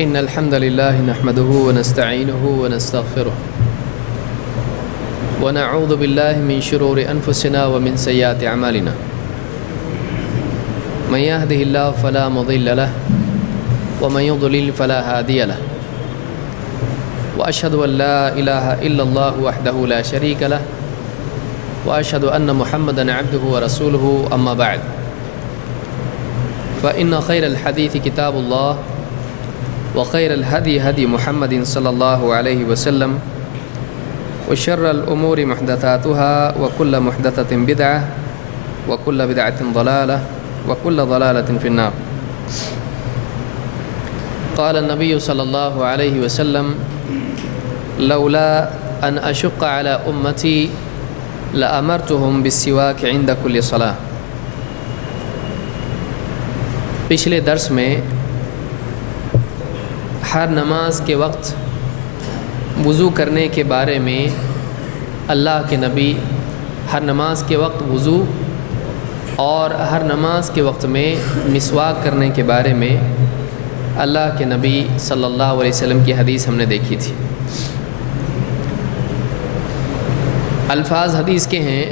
إن الحمد لله نحمده ونستعينه ونستغفره ونعوذ بالله من شرور أنفسنا ومن سيئات أعمالنا من يهده الله فلا مضل له ومن يضلل فلا هادي له وأشهد أن لا إله إلا الله وحده لا شريك له وأشهد أن محمدًا عبده ورسوله أما بعد فإن خير الحديث كتاب الله وخير الهدي هدي محمد صلى الله عليه وسلم وشر الأمور محدثاتها وكل محدثة بدعة وكل بدعة ضلالة وكل ضلالة في النار. قال النبي صلى الله عليه وسلم لولا أن أشق على أمتي لأمرتهم بالسواك عند كل صلاة. پچھلے درس میں ہر نماز کے وقت وضو کرنے کے بارے میں اللہ کے نبی ہر نماز کے وقت وضو اور ہر نماز کے وقت میں مسواک کرنے کے بارے میں اللہ کے نبی صلی اللہ علیہ وسلم کی حدیث ہم نے دیکھی تھی. الفاظ حدیث کے ہیں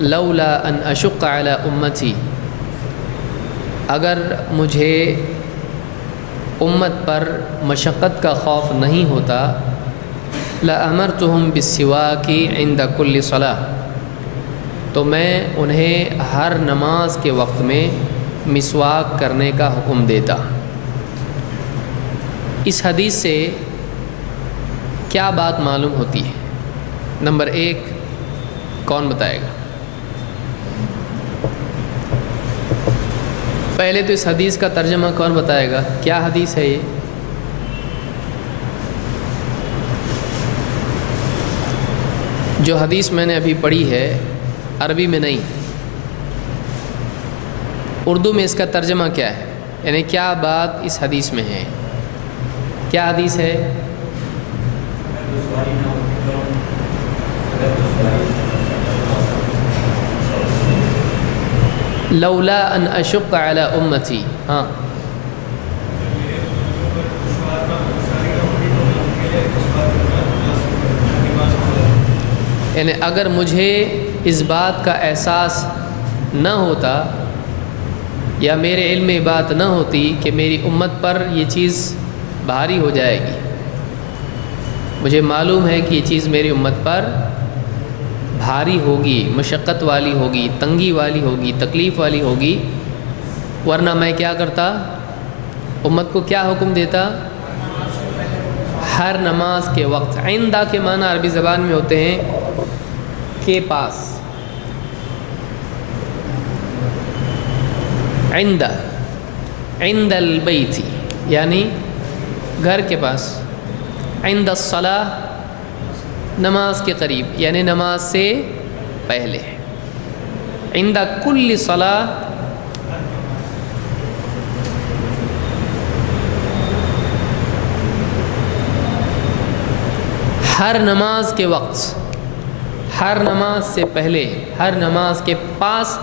لولا ان اشق علی امتی، اگر مجھے امت پر مشقت کا خوف نہیں ہوتا لأمرتهم بالسواک عند كل صلاة، تو میں انہیں ہر نماز کے وقت میں مسواک کرنے کا حکم دیتا. اس حدیث سے کیا بات معلوم ہوتی ہے؟ نمبر ایک، کون بتائے گا؟ پہلے تو اس حدیث کا ترجمہ کون بتائے گا؟ کیا حدیث ہے یہ؟ جو حدیث میں نے ابھی پڑھی ہے عربی میں نہیں، اردو میں اس کا ترجمہ کیا ہے؟ یعنی کیا بات اس حدیث میں ہے؟ کیا حدیث ہے؟ لولا ان اشق علی امتی. ہاں، یعنی اگر مجھے اس بات کا احساس نہ ہوتا یا میرے علم میں بات نہ ہوتی کہ میری امت پر یہ چیز بھاری ہو جائے گی، مجھے معلوم ہے کہ یہ چیز میری امت پر بھاری ہوگی، مشقت والی ہوگی، تنگی والی ہوگی، تکلیف والی ہوگی، ورنہ میں کیا کرتا؟ امت کو کیا حکم دیتا؟ ہر نماز کے وقت. عندہ کے معنی عربی زبان میں ہوتے ہیں کے پاس. عند البیت یعنی گھر کے پاس. عند الصلاۃ نماز کے قریب یعنی نماز سے پہلے. عند کل صلاۃ ہر نماز کے وقت، ہر نماز سے پہلے، ہر نماز کے پاس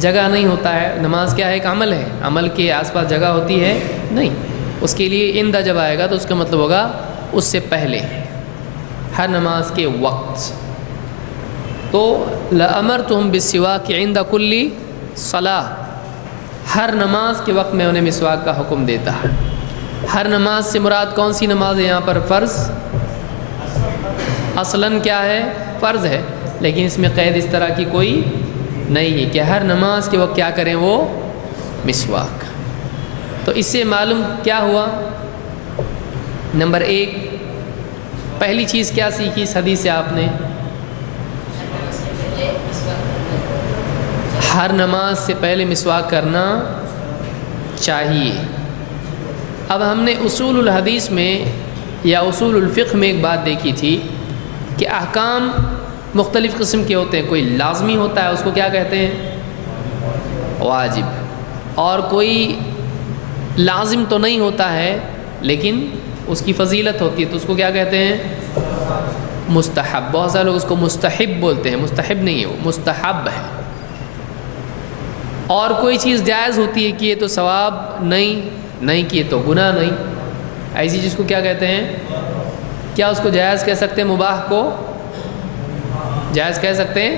جگہ نہیں ہوتا ہے. نماز کیا ہے؟ ایک عمل ہے، عمل کے آس پاس جگہ ہوتی ہے نہیں. اس کے لیے عندہ جب آئے گا تو اس کا مطلب ہوگا اس سے پہلے، ہر نماز کے وقت. تو لأمرتهم بالسواک عند کل صلاۃ، ہر نماز کے وقت میں انہیں مسواک کا حکم دیتا. ہر نماز سے مراد کون سی نماز ہے یہاں پر؟ فرض. اصلاً کیا ہے؟ فرض ہے، لیکن اس میں قید اس طرح کی کوئی نہیں ہے کہ ہر نماز کے وقت کیا کریں؟ وہ مسواک. تو اس سے معلوم کیا ہوا؟ نمبر ایک، پہلی چیز کیا سیکھی اس حدیث سے آپ نے؟ ہر نماز سے پہلے مسواک کرنا چاہیے. اب ہم نے اصول الحدیث میں یا اصول الفقہ میں ایک بات دیکھی تھی کہ احکام مختلف قسم کے ہوتے ہیں. کوئی لازمی ہوتا ہے، اس کو کیا کہتے ہیں؟ واجب. اور کوئی لازم تو نہیں ہوتا ہے لیکن اس کی فضیلت ہوتی ہے، تو اس کو کیا کہتے ہیں؟ مستحب. بہت سارے لوگ اس کو مستحب بولتے ہیں، مستحب نہیں ہے، وہ مستحب ہے. اور کوئی چیز جائز ہوتی ہے کہ یہ تو ثواب نہیں کیے تو گناہ نہیں. ایسی چیز کو کیا کہتے ہیں؟ کیا اس کو جائز کہہ سکتے ہیں؟ مباح کو جائز کہہ سکتے ہیں؟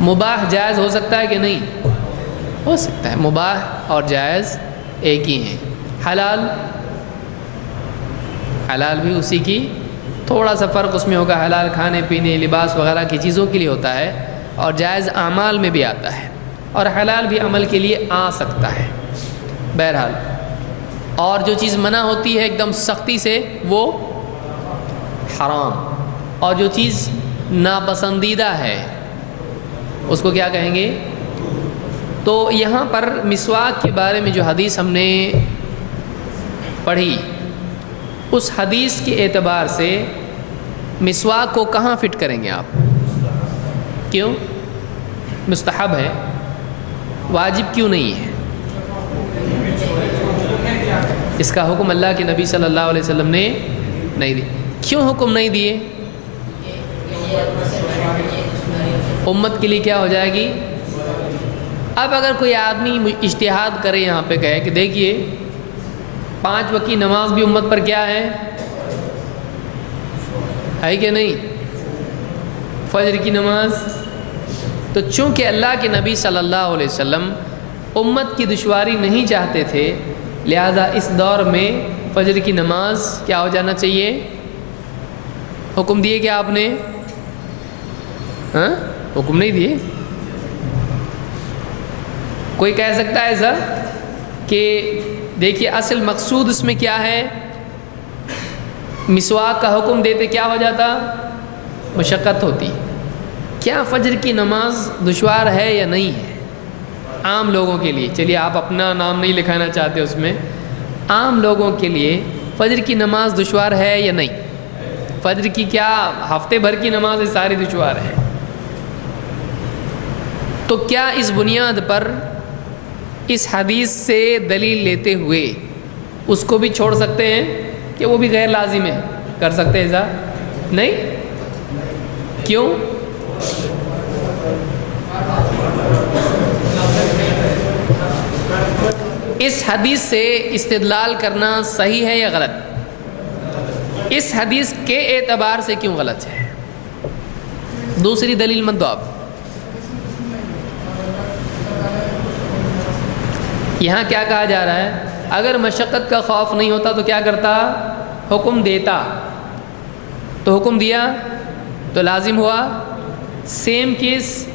مباح جائز ہو سکتا ہے کہ نہیں؟ ہو سکتا ہے. مباح اور جائز ایک ہی ہیں. حلال بھی اسی کی تھوڑا سا فرق اس میں ہوگا. حلال کھانے پینے لباس وغیرہ کی چیزوں کے لیے ہوتا ہے اور جائز اعمال میں بھی آتا ہے, اور حلال بھی عمل کے لیے آ سکتا ہے. بہرحال اور جو چیز منع ہوتی ہے ایک دم سختی سے وہ حرام, اور جو چیز ناپسندیدہ ہے اس کو کیا کہیں گے؟ تو یہاں پر مسواک کے بارے میں جو حدیث ہم نے پڑھی اس حدیث کے اعتبار سے مسواک کو کہاں فٹ کریں گے آپ؟ کیوں مستحب ہے, واجب کیوں نہیں ہے؟ اس کا حکم اللہ کے نبی صلی اللہ علیہ وسلم نے نہیں دی. کیوں حکم نہیں دیے؟ امت کے لیے کیا ہو جائے گی؟ اب اگر کوئی آدمی اجتہاد کرے یہاں پہ کہے کہ دیکھیے 5 وقت کی نماز بھی امت پر کیا ہے کہ نہیں؟ فجر کی نماز. تو چونکہ اللہ کے نبی صلی اللہ علیہ وسلم امت کی دشواری نہیں چاہتے تھے, لہذا اس دور میں فجر کی نماز کیا ہو جانا چاہیے. حکم دیے کیا آپ نے؟ ہاں حکم نہیں دیے. کوئی کہہ سکتا ہے ایسا کہ دیکھیے اصل مقصود اس میں کیا ہے؟ مسواک کا حکم دیتے کیا ہو جاتا؟ مشقت ہوتی. کیا فجر کی نماز دشوار ہے یا نہیں ہے عام لوگوں کے لیے؟ چلیے آپ اپنا نام نہیں لکھانا چاہتے اس میں. عام لوگوں کے لیے فجر کی نماز دشوار ہے یا نہیں؟ فجر کی کیا ہفتے بھر کی نماز ساری دشوار ہے. تو کیا اس بنیاد پر اس حدیث سے دلیل لیتے ہوئے اس کو بھی چھوڑ سکتے ہیں کہ وہ بھی غیر لازم ہے؟ کر سکتے ہیں ایسا؟ نہیں. کیوں؟ اس حدیث سے استدلال کرنا صحیح ہے یا غلط؟ اس حدیث کے اعتبار سے کیوں غلط ہے؟ دوسری دلیل مت دو آپ. یہاں کیا کہا جا رہا ہے؟ اگر مشقت کا خوف نہیں ہوتا تو کیا کرتا؟ حکم دیتا. تو حکم دیا تو لازم ہوا. سیم کیس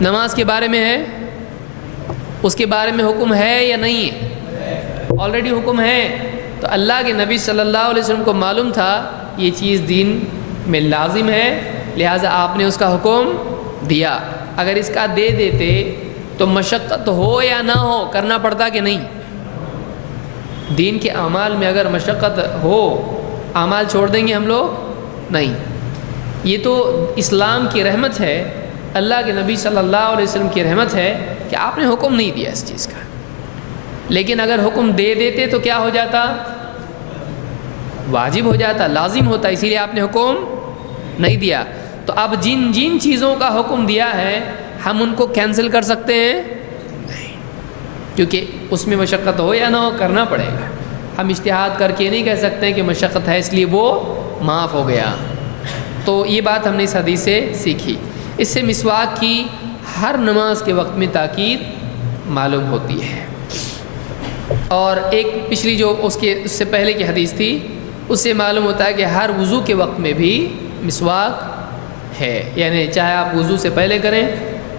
نماز کے بارے میں ہے, اس کے بارے میں حکم ہے یا نہیں ہے؟ آلریڈی حکم ہے. تو اللہ کے نبی صلی اللہ علیہ وسلم کو معلوم تھا یہ چیز دین میں لازم ہے, لہٰذا آپ نے اس کا حکم دیا. اگر اس کا دے دیتے تو مشقت ہو یا نہ ہو کرنا پڑتا کہ نہیں؟ دین کے اعمال میں اگر مشقت ہو اعمال چھوڑ دیں گے ہم لوگ؟ نہیں. یہ تو اسلام کی رحمت ہے, اللہ کے نبی صلی اللہ علیہ وسلم کی رحمت ہے کہ آپ نے حکم نہیں دیا اس چیز کا. لیکن اگر حکم دے دیتے تو کیا ہو جاتا؟ واجب ہو جاتا, لازم ہوتا. اسی لیے آپ نے حکم نہیں دیا. تو اب جن جن چیزوں کا حکم دیا ہے ہم ان کو کینسل کر سکتے ہیں؟ نہیں, کیونکہ اس میں مشقت ہو یا نہ ہو کرنا پڑے گا. ہم اجتہاد کر کے نہیں کہہ سکتے ہیں کہ مشقت ہے اس لیے وہ معاف ہو گیا. تو یہ بات ہم نے اس حدیث سے سیکھی. اس سے مسواک کی ہر نماز کے وقت میں تاکید معلوم ہوتی ہے. اور ایک پچھلی جو اس سے پہلے کی حدیث تھی اس سے معلوم ہوتا ہے کہ ہر وضو کے وقت میں بھی مسواک ہے. یعنی چاہے آپ وضو سے پہلے کریں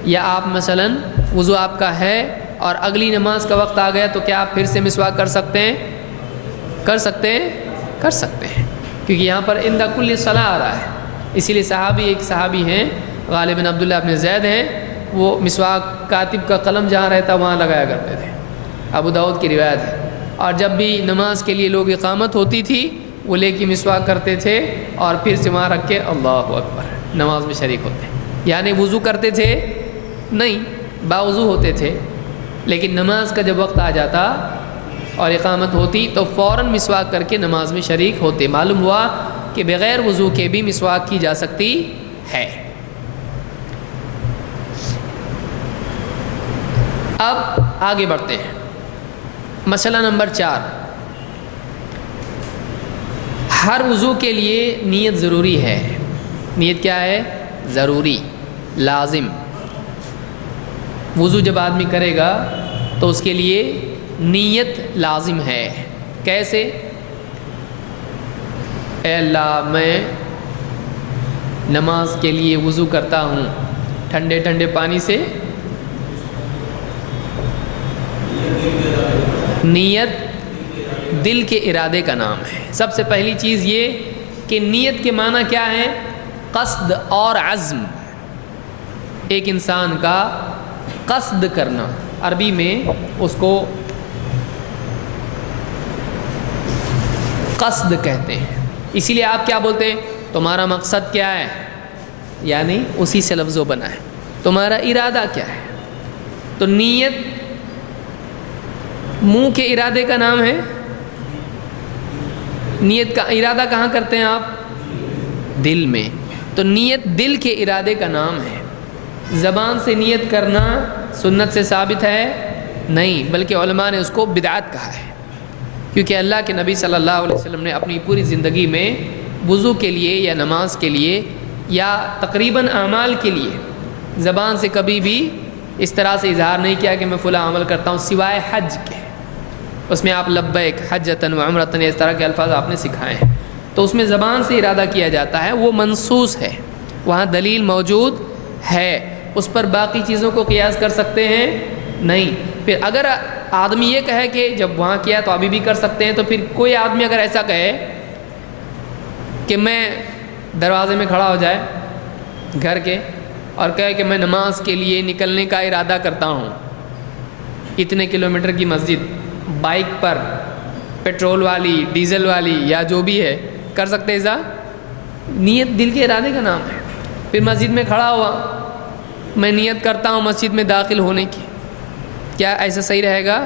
یا آپ مثلا وضو آپ کا ہے اور اگلی نماز کا وقت آ گیا تو کیا آپ پھر سے مسواک کر سکتے ہیں؟ کر سکتے ہیں؟ کر سکتے ہیں, کیونکہ یہاں پر عند کل صلاۃ آ رہا ہے. اسی لیے ایک صحابی ہیں غالباً عبداللہ ابن زید ہیں, وہ مسواک کاتب کا قلم جہاں رہتا وہاں لگایا کرتے تھے. ابو داؤد کی روایت ہے. اور جب بھی نماز کے لیے لوگ اقامت ہوتی تھی وہ لے کے مسواک کرتے تھے اور پھر سے وہاں رکھ کے اللہ اکبر نماز میں شریک ہوتے. یعنی وضو کرتے تھے نہیں, باوضو ہوتے تھے, لیکن نماز کا جب وقت آ جاتا اور اقامت ہوتی تو فوراً مسواک کر کے نماز میں شریک ہوتے. معلوم ہوا کہ بغیر وضو کے بھی مسواک کی جا سکتی ہے. اب آگے بڑھتے ہیں. مسئلہ نمبر 4، ہر وضو کے لیے نیت ضروری ہے۔ نیت کیا ہے؟ ضروری، لازم۔ وضو جب آدمی کرے گا تو اس کے لیے نیت لازم ہے۔ کیسے؟ اے اللہ، میں نماز کے لیے وضو کرتا ہوں، ٹھنڈے ٹھنڈے پانی سے۔ نیت دل کے ارادے کا نام ہے۔ سب سے پہلی چیز یہ کہ نیت کے معنی کیا ہے؟ قصد اور عزم۔ ایک انسان کا قصد کرنا، عربی میں اس کو قصد کہتے ہیں۔ اسی لیے آپ کیا بولتے ہیں؟ تمہارا مقصد کیا ہے؟ یعنی اسی سے لفظوں بنا ہے، تمہارا ارادہ کیا ہے؟ تو نیت منہ کے ارادے کا نام ہے۔ نیت کا ارادہ کہاں کرتے ہیں آپ؟ دل میں۔ تو نیت دل کے ارادے کا نام ہے۔ زبان سے نیت کرنا سنت سے ثابت ہے نہیں، بلکہ علماء نے اس کو بدعت کہا ہے، کیونکہ اللہ کے نبی صلی اللہ علیہ وسلم نے اپنی پوری زندگی میں وضو کے لیے یا نماز کے لیے یا تقریباً اعمال کے لیے زبان سے کبھی بھی اس طرح سے اظہار نہیں کیا کہ میں فلاں عمل کرتا ہوں، سوائے حج کے۔ اس میں آپ لبیک حجتن و عمرتن اس طرح کے الفاظ آپ نے سکھائے ہیں، تو اس میں زبان سے ارادہ کیا جاتا ہے، وہ منصوص ہے، وہاں دلیل موجود ہے، اس پر باقی چیزوں کو قیاس کر سکتے ہیں نہیں۔ پھر اگر آدمی یہ کہے کہ جب وہاں کیا تو ابھی بھی کر سکتے ہیں، تو پھر کوئی آدمی اگر ایسا کہے کہ میں دروازے میں کھڑا ہو جائے گھر کے اور کہے کہ میں نماز کے لیے نکلنے کا ارادہ کرتا ہوں، اتنے کلومیٹر کی مسجد، بائک پر، پیٹرول والی، ڈیزل والی یا جو بھی ہے، کر سکتے ایسا؟ نیت دل کے ارادے کا نام ہے۔ پھر مسجد میں کھڑا ہوا، میں نیت کرتا ہوں مسجد میں داخل ہونے کی، کیا ایسا صحیح رہے گا؟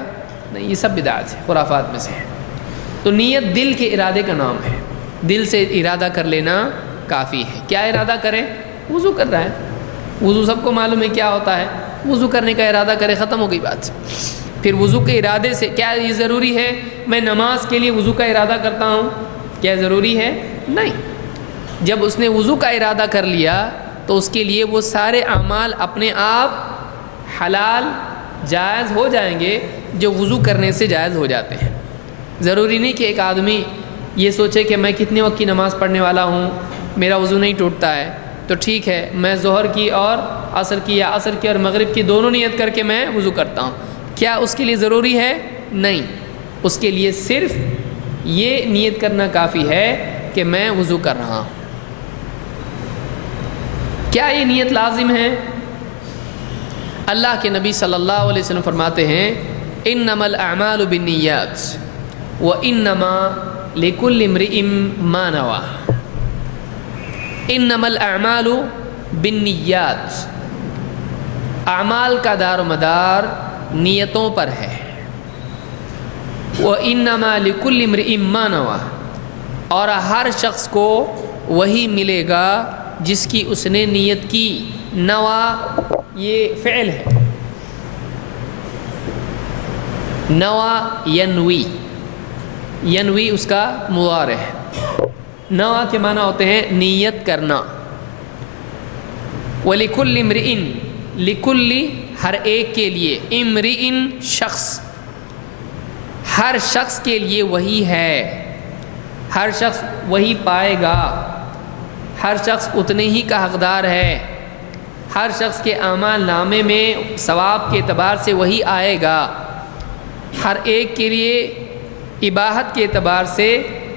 نہیں، یہ سب بدعت ہے، خرافات میں سے ہے۔ تو نیت دل کے ارادے کا نام ہے، دل سے ارادہ کر لینا کافی ہے۔ کیا ارادہ کرے؟ وضو کر رہا ہے، وضو سب کو معلوم ہے کیا ہوتا ہے، وضو کرنے کا ارادہ کرے، ختم ہو گئی بات۔ پھر وضو کے ارادے سے کیا یہ ضروری ہے میں نماز کے لیے وضو کا ارادہ کرتا ہوں؟ کیا ضروری ہے؟ نہیں۔ جب اس نے وضو کا ارادہ کر لیا تو اس کے لیے وہ سارے اعمال اپنے آپ حلال جائز ہو جائیں گے جو وضو کرنے سے جائز ہو جاتے ہیں۔ ضروری نہیں کہ ایک آدمی یہ سوچے کہ میں کتنے وقت کی نماز پڑھنے والا ہوں، میرا وضو نہیں ٹوٹتا ہے تو ٹھیک ہے، میں ظہر کی اور عصر کی یا عصر کی اور مغرب کی دونوں نیت کر کے میں وضو کرتا ہوں۔ کیا اس کے لیے ضروری ہے؟ نہیں، اس کے لیے صرف یہ نیت کرنا کافی ہے کہ میں وضو کر رہا ہوں۔ کیا یہ نیت لازم ہے؟ اللہ کے نبی صلی اللہ علیہ وسلم فرماتے ہیں انما الاعمال بالنیات وانما لکل امرئ ما نوى۔ انما الاعمال بالنیات، اعمال کا دار و مدار نیتوں پر ہے۔ وانما لکل امرئ ما نوى، اور ہر شخص کو وہی ملے گا جس کی اس نے نیت کی۔ نوا یہ فعل ہے، نوا ینوی، ینوی اس کا مضارع ہے۔ نوا کے معنی ہوتے ہیں نیت کرنا۔ وَلِكُلِّ امْرِئٍ، لِكُلِّ ہر ایک کے لیے، امْرِئٍ شخص، ہر شخص کے لیے وہی ہے، ہر شخص وہی پائے گا، ہر شخص اتنے ہی کا حقدار ہے، ہر شخص کے اعمال نامے میں ثواب کے اعتبار سے وہی آئے گا، ہر ایک کے لیے اباحت کے اعتبار سے،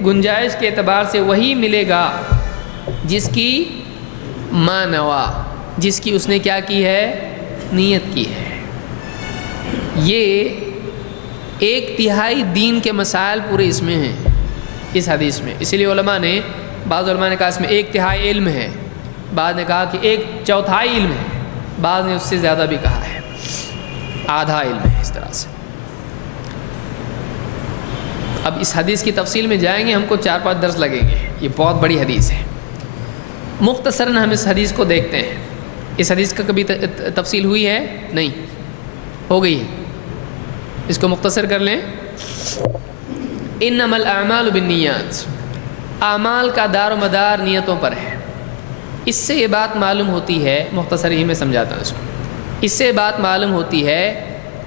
گنجائش کے اعتبار سے وہی ملے گا جس کی ما نوا، جس کی اس نے کیا کی ہے؟ نیت کی ہے۔ یہ 1/3 دین کے مسائل پورے اس میں ہیں، اس حدیث میں۔ اسی لیے علماء نے، بعض علماء نے کہا اس میں 1/3 علم ہے، بعض نے کہا کہ 1/4 علم ہے، بعض نے اس سے زیادہ بھی کہا ہے، آدھا علم ہے، اس طرح سے۔ اب اس حدیث کی تفصیل میں جائیں گے، ہم کو 4-5 درس لگیں گے، یہ بہت بڑی حدیث ہے۔ مختصراً ہم اس حدیث کو دیکھتے ہیں۔ اس حدیث کا کبھی تفصیل ہوئی ہے؟ نہیں، ہو گئی ہے۔ اس کو مختصر کر لیں۔ انما الاعمال بالنیات، اعمال کا دار و مدار نیتوں پر ہے۔ اس سے یہ بات معلوم ہوتی ہے، مختصر ہی میں سمجھاتا ہوں اس کو، اس سے بات معلوم ہوتی ہے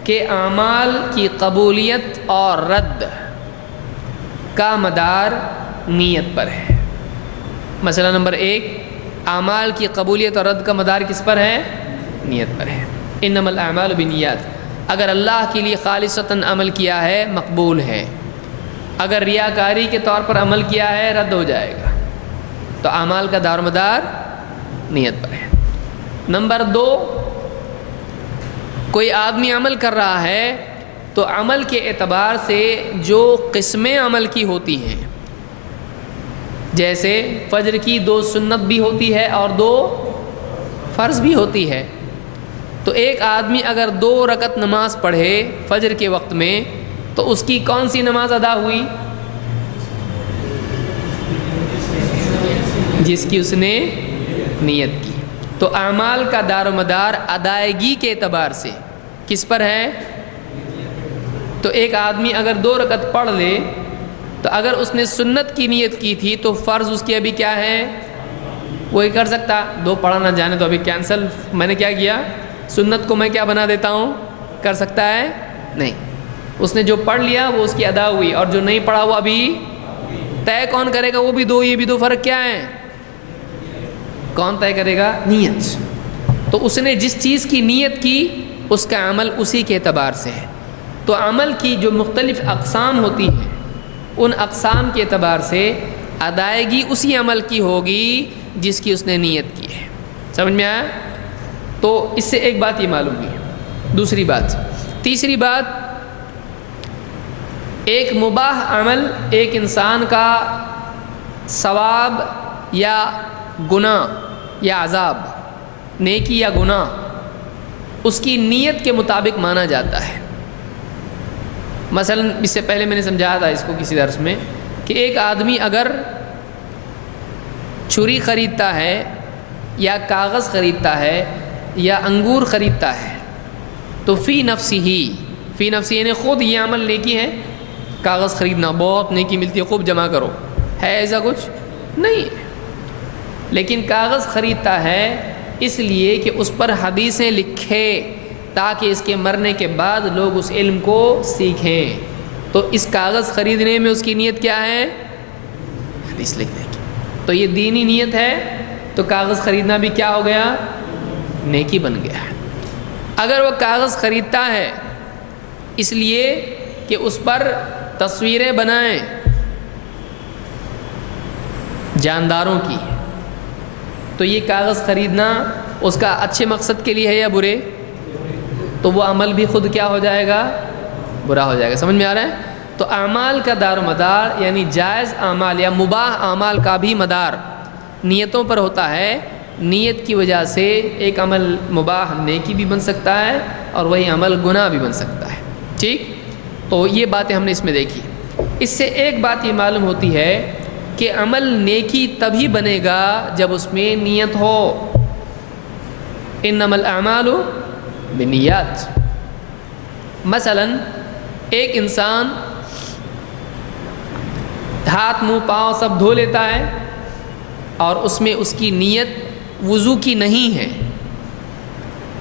کہ اعمال کی قبولیت اور رد کا مدار نیت پر ہے۔ مسئلہ نمبر 1، اعمال کی قبولیت اور رد کا مدار کس پر ہے؟ نیت پر ہے۔ انما الاعمال بالنیات، اگر اللہ کے لیے خالصتاً عمل کیا ہے مقبول ہے، اگر ریاکاری کے طور پر عمل کیا ہے رد ہو جائے گا۔ تو اعمال کا دار و مدار نیت پر ہے۔ نمبر 2، کوئی آدمی عمل کر رہا ہے تو عمل کے اعتبار سے جو قسمیں عمل کی ہوتی ہیں، جیسے فجر کی 2 سنت بھی ہوتی ہے اور 2 فرض بھی ہوتی ہے، تو ایک آدمی اگر 2 رکعت نماز پڑھے فجر کے وقت میں تو اس کی کون سی نماز ادا ہوئی؟ جس کی اس نے نیت کی۔ تو اعمال کا دار و مدار ادائیگی کے اعتبار سے کس پر ہے؟ تو ایک آدمی اگر 2 رکعت پڑھ لے تو اگر اس نے سنت کی نیت کی تھی تو فرض اس کی ابھی کیا ہے؟ وہی کر سکتا، 2 پڑھا نہ جانے تو ابھی کینسل، میں نے کیا کیا؟ سنت کو میں کیا بنا دیتا ہوں؟ کر سکتا ہے؟ نہیں، اس نے جو پڑھ لیا وہ اس کی ادا ہوئی، اور جو نہیں پڑھا وہ ابھی طے کون کرے گا؟ وہ بھی 2، یہ بھی 2، فرق کیا ہے؟ کون طے کرے گا؟ نیت۔ تو اس نے جس چیز کی نیت کی اس کا عمل اسی کے اعتبار سے ہے۔ تو عمل کی جو مختلف اقسام ہوتی ہیں ان اقسام کے اعتبار سے ادائیگی اسی عمل کی ہوگی جس کی اس نے نیت کی ہے۔ سمجھ میں آیا؟ تو اس سے ایک بات یہ معلوم ہوئی۔ دوسری بات، تیسری بات، ایک مباح عمل ایک انسان کا ثواب یا گناہ یا عذاب، نیکی یا گناہ، اس کی نیت کے مطابق مانا جاتا ہے۔ مثلا اس سے پہلے میں نے سمجھایا تھا اس کو کسی درس میں کہ ایک آدمی اگر چھری خریدتا ہے یا کاغذ خریدتا ہے یا انگور خریدتا ہے تو فی نفسی یعنی خود یہ عمل نیکی ہے، کاغذ خریدنا بہت نیکی ملتی ہے، خوب جمع کرو، ہے ایسا کچھ؟ نہیں، لیکن کاغذ خریدتا ہے اس لیے کہ اس پر حدیثیں لکھے تاکہ اس کے مرنے کے بعد لوگ اس علم کو سیکھیں۔ تو اس کاغذ خریدنے میں اس کی نیت کیا ہے؟ حدیث لکھنے کی۔ تو یہ دینی نیت ہے، تو کاغذ خریدنا بھی کیا ہو گیا؟ نیکی بن گیا ہے۔ اگر وہ کاغذ خریدتا ہے اس لیے کہ اس پر تصویریں بنائیں جانداروں کی، تو یہ کاغذ خریدنا اس کا اچھے مقصد کے لیے ہے یا برے؟ تو وہ عمل بھی خود کیا ہو جائے گا؟ برا ہو جائے گا۔ سمجھ میں آ رہا ہے؟ تو اعمال کا دار و مدار یعنی جائز اعمال یا مباح اعمال کا بھی مدار نیتوں پر ہوتا ہے۔ نیت کی وجہ سے ایک عمل مباح نیکی بھی بن سکتا ہے اور وہی عمل گناہ بھی بن سکتا ہے۔ ٹھیک؟ تو یہ باتیں ہم نے اس میں دیکھی۔ اس سے ایک بات یہ معلوم ہوتی ہے کہ عمل نیکی تبھی بنے گا جب اس میں نیت ہو۔ انما الاعمال بالنیات۔ مثلا ایک انسان ہاتھ منہ پاؤں سب دھو لیتا ہے اور اس میں اس کی نیت وضو کی نہیں ہے،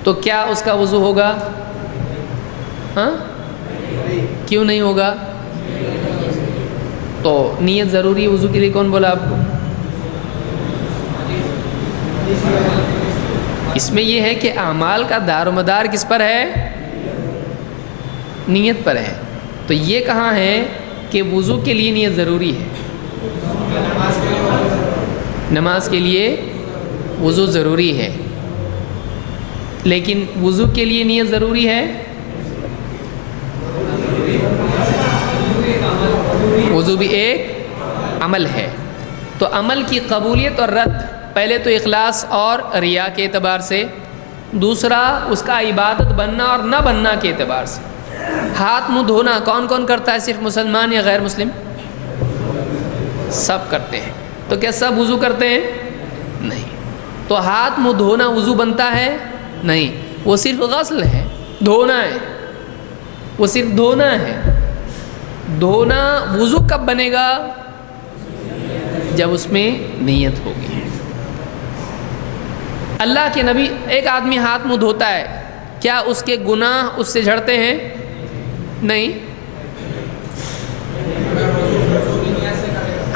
تو کیا اس کا وضو ہوگا؟ ہاں؟ کیوں نہیں ہوگا؟ تو نیت ضروری ہے وضو کے لیے، کون بولا آپ کو؟ اس میں یہ ہے کہ اعمال کا دار و مدار کس پر ہے؟ نیت پر ہے۔ تو یہ کہاں ہے کہ وضو کے لیے نیت ضروری ہے؟ نماز کے لیے وضو ضروری ہے، لیکن وضو کے لیے نیت ضروری ہے؟ وضو بھی ایک عمل ہے۔ تو عمل کی قبولیت اور رد پہلے تو اخلاص اور ریا کے اعتبار سے، دوسرا اس کا عبادت بننا اور نہ بننا کے اعتبار سے۔ ہاتھ منہ دھونا کون کون کرتا ہے؟ صرف مسلمان یا غیر مسلم؟ سب کرتے ہیں۔ تو کیا سب وضو کرتے ہیں؟ نہیں۔ تو ہاتھ منہ دھونا وضو بنتا ہے؟ نہیں، وہ صرف غسل ہے، دھونا ہے، وہ صرف دھونا ہے۔ دھونا وضو کب بنے گا؟ جب اس میں نیت ہوگی۔ اللہ کے نبی، ایک آدمی ہاتھ منہ دھوتا ہے، کیا اس کے گناہ اس سے جھڑتے ہیں؟ نہیں۔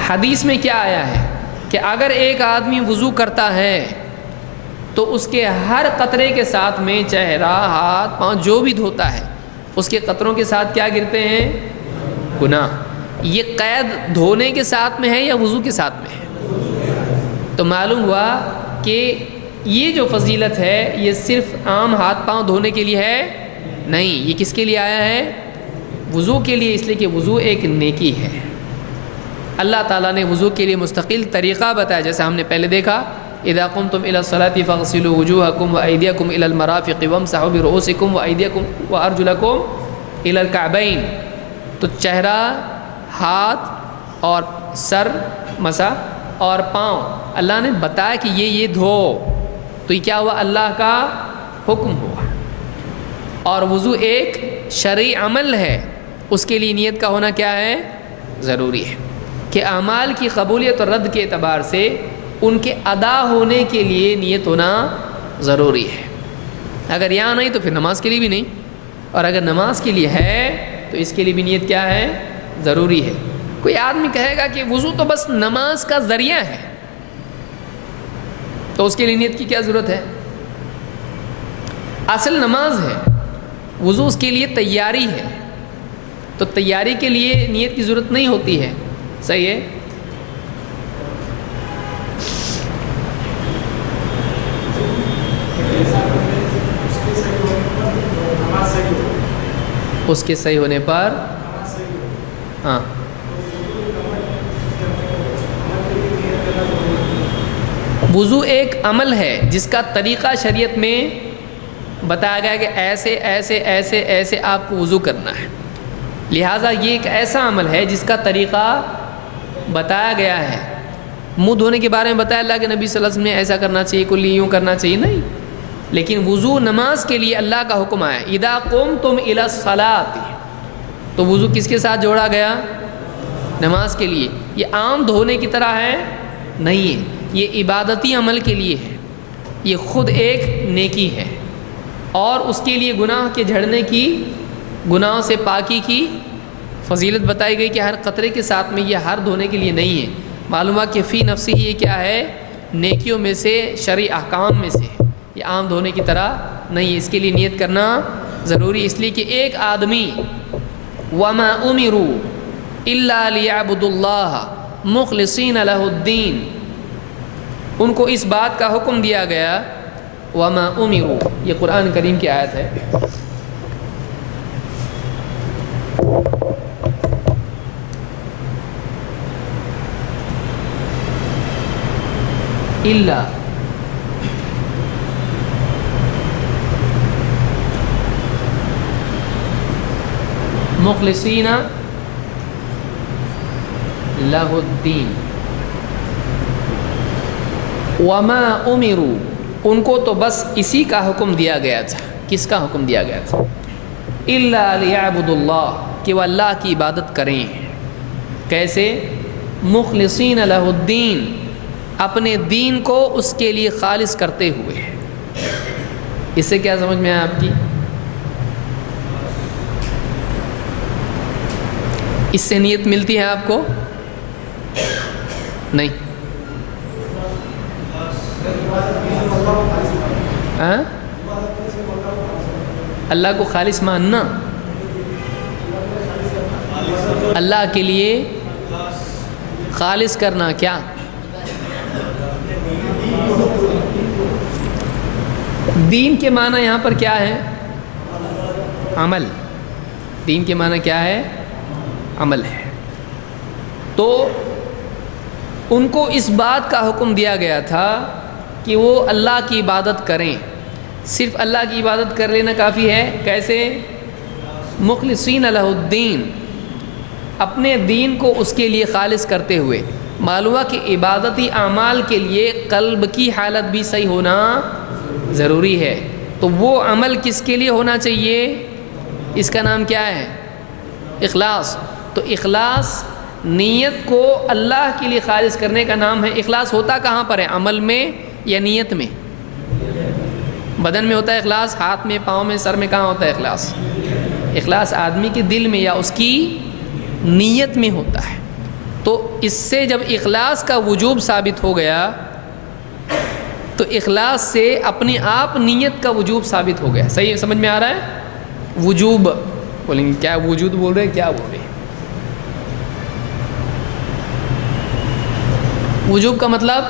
حدیث میں کیا آیا ہے کہ اگر ایک آدمی وضو کرتا ہے تو اس کے ہر قطرے کے ساتھ میں چہرہ، ہاتھ، پاؤں جو بھی دھوتا ہے اس کے قطروں کے ساتھ کیا گرتے ہیں؟ گناہ۔ یہ قید دھونے کے ساتھ میں ہے یا وضو کے ساتھ میں ہے؟ تو معلوم ہوا کہ یہ جو فضیلت ہے یہ صرف عام ہاتھ پاؤں دھونے کے لیے ہے نہیں، یہ کس کے لیے آیا ہے؟ وضو کے لیے، اس لیے کہ وضو ایک نیکی ہے۔ اللہ تعالیٰ نے وضو کے لیے مستقل طریقہ بتایا، جیسے ہم نے پہلے دیکھا اذا قمتم الى الصلاة فاغسلوا وجوهكم وايديكم الى المرافق وامسحوا برؤوسكم وايديكم وارجلكم الى الكعبين۔ تو چہرہ، ہاتھ اور سر مسا اور پاؤں اللہ نے بتایا کہ یہ دھو، تو یہ کیا ہوا؟ اللہ کا حکم ہوا۔ اور وضو ایک شرعی عمل ہے، اس کے لیے نیت کا ہونا کیا ہے؟ ضروری ہے کہ اعمال کی قبولیت اور رد کے اعتبار سے ان کے ادا ہونے کے لیے نیت ہونا ضروری ہے۔ اگر یہاں نہیں تو پھر نماز کے لیے بھی نہیں، اور اگر نماز کے لیے ہے تو اس کے لیے بھی نیت کیا ہے؟ ضروری ہے۔ کوئی آدمی کہے گا کہ وضو تو بس نماز کا ذریعہ ہے، تو اس کے لیے نیت کی کیا ضرورت ہے؟ اصل نماز ہے، وضو اس کے لیے تیاری ہے، تو تیاری کے لیے نیت کی ضرورت نہیں ہوتی ہے۔ صحیح ہے؟ اس کے صحیح ہونے پر ہاں وضو ایک عمل ہے جس کا طریقہ شریعت میں بتایا گیا کہ ایسے ایسے ایسے ایسے آپ کو وضو کرنا ہے، لہٰذا یہ ایک ایسا عمل ہے جس کا طریقہ بتایا گیا ہے۔ منہ دھونے کے بارے میں بتایا اللہ کے نبی صلی اللہ علیہ وسلم نے ایسا کرنا چاہیے، کلی یوں کرنا چاہیے نہیں، لیکن وضو نماز کے لیے اللہ کا حکم آیا اذا قمتم الی الصلاۃ، تو وضو کس کے ساتھ جوڑا گیا؟ نماز کے لیے۔ یہ عام دھونے کی طرح ہے نہیں ہے، یہ عبادتی عمل کے لیے ہے، یہ خود ایک نیکی ہے، اور اس کے لیے گناہ کے جھڑنے کی، گناہوں سے پاکی کی فضیلت بتائی گئی کہ ہر قطرے کے ساتھ میں، یہ ہر دھونے کے لیے نہیں ہے۔ معلوم ہے کہ فی نفسی یہ کیا ہے؟ نیکیوں میں سے، شرعی احکام میں سے، یہ عام دھونے کی طرح نہیں ہے، اس کے لیے نیت کرنا ضروری، اس لیے کہ ایک آدمی وما امروا الا لیعبدوا اللہ مخلصین لہ الدین، ان کو اس بات کا حکم دیا گیا، وما امروا، یہ قرآن کریم کی آیت ہے، الا مخلصین لہ الدین، وما امروا، ان کو تو بس اسی کا حکم دیا گیا تھا۔ کس کا حکم دیا گیا تھا؟ الا لیعبدوا اللہ، کہ وہ اللہ کی عبادت کریں۔ کیسے؟ مخلصین لہ الدین، اپنے دین کو اس کے لیے خالص کرتے ہوئے۔ اس سے کیا سمجھ میں آیا آپ کی؟ اس سے نیت ملتی ہے آپ کو؟ نہیں۔ اللہ کو خالص ماننا، اللہ کے لیے خالص کرنا، کیا؟ دین کے معنی یہاں پر کیا ہے؟ عمل۔ دین کے معنی کیا ہے؟ عمل ہے۔ تو ان کو اس بات کا حکم دیا گیا تھا کہ وہ اللہ کی عبادت کریں۔ صرف اللہ کی عبادت کر لینا کافی ہے؟ کیسے؟ مخلصین لہ الدین، اپنے دین کو اس کے لیے خالص کرتے ہوئے۔ معلوم ہے کہ عبادتی اعمال کے لیے قلب کی حالت بھی صحیح ہونا ضروری ہے، تو وہ عمل کس کے لیے ہونا چاہیے؟ اس کا نام کیا ہے؟ اخلاص۔ تو اخلاص نیت کو اللہ کے لیے خالص کرنے کا نام ہے۔ اخلاص ہوتا کہاں پر ہے؟ عمل میں یا نیت میں؟ بدن میں ہوتا ہے اخلاص، ہاتھ میں، پاؤں میں، سر میں، کہاں ہوتا ہے اخلاص؟ اخلاص آدمی کے دل میں یا اس کی نیت میں ہوتا ہے۔ تو اس سے جب اخلاص کا وجوب ثابت ہو گیا تو اخلاص سے اپنے آپ نیت کا وجوب ثابت ہو گیا۔ صحیح سمجھ میں آ رہا ہے؟ وجوب بولیں گے کیا وجود بول رہے ہیں، کیا بول رہے ہیں؟ وجوب کا مطلب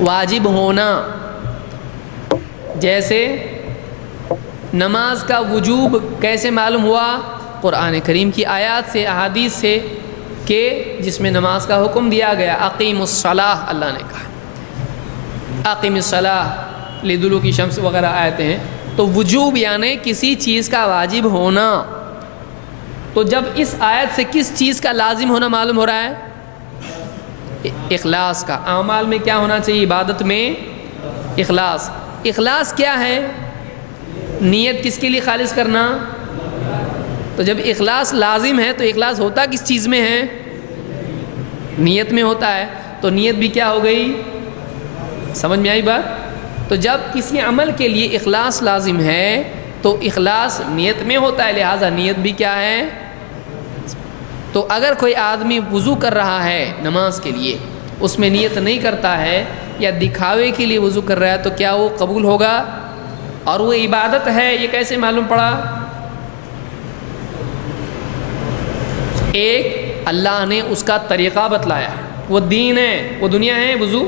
واجب ہونا۔ جیسے نماز کا وجوب کیسے معلوم ہوا؟ قرآن کریم کی آیات سے، احادیث سے، کہ جس میں نماز کا حکم دیا گیا، اقیم الصلاۃ، اللہ نے کہا اقیم الصلاۃ لدلوک الشمس وغیرہ آیتیں ہیں۔ تو وجوب یعنی کسی چیز کا واجب ہونا۔ تو جب اس آیت سے کس چیز کا لازم ہونا معلوم ہو رہا ہے؟ اخلاص کا۔ اعمال میں کیا ہونا چاہیے؟ عبادت میں اخلاص۔ اخلاص کیا ہے؟ نیت کس کے لیے خالص کرنا؟ تو جب اخلاص لازم ہے تو اخلاص ہوتا کس چیز میں ہے؟ نیت میں ہوتا ہے۔ تو نیت بھی کیا ہو گئی؟ سمجھ میں آئی بات؟ تو جب کسی عمل کے لیے اخلاص لازم ہے تو اخلاص نیت میں ہوتا ہے، لہٰذا نیت بھی کیا ہے؟ تو اگر کوئی آدمی وضو کر رہا ہے نماز کے لیے، اس میں نیت نہیں کرتا ہے یا دکھاوے کے لیے وضو کر رہا ہے، تو کیا وہ قبول ہوگا؟ اور وہ عبادت ہے، یہ کیسے معلوم پڑا؟ ایک اللہ نے اس کا طریقہ بتلایا، وہ دین ہے، وہ دنیا ہے۔ وضو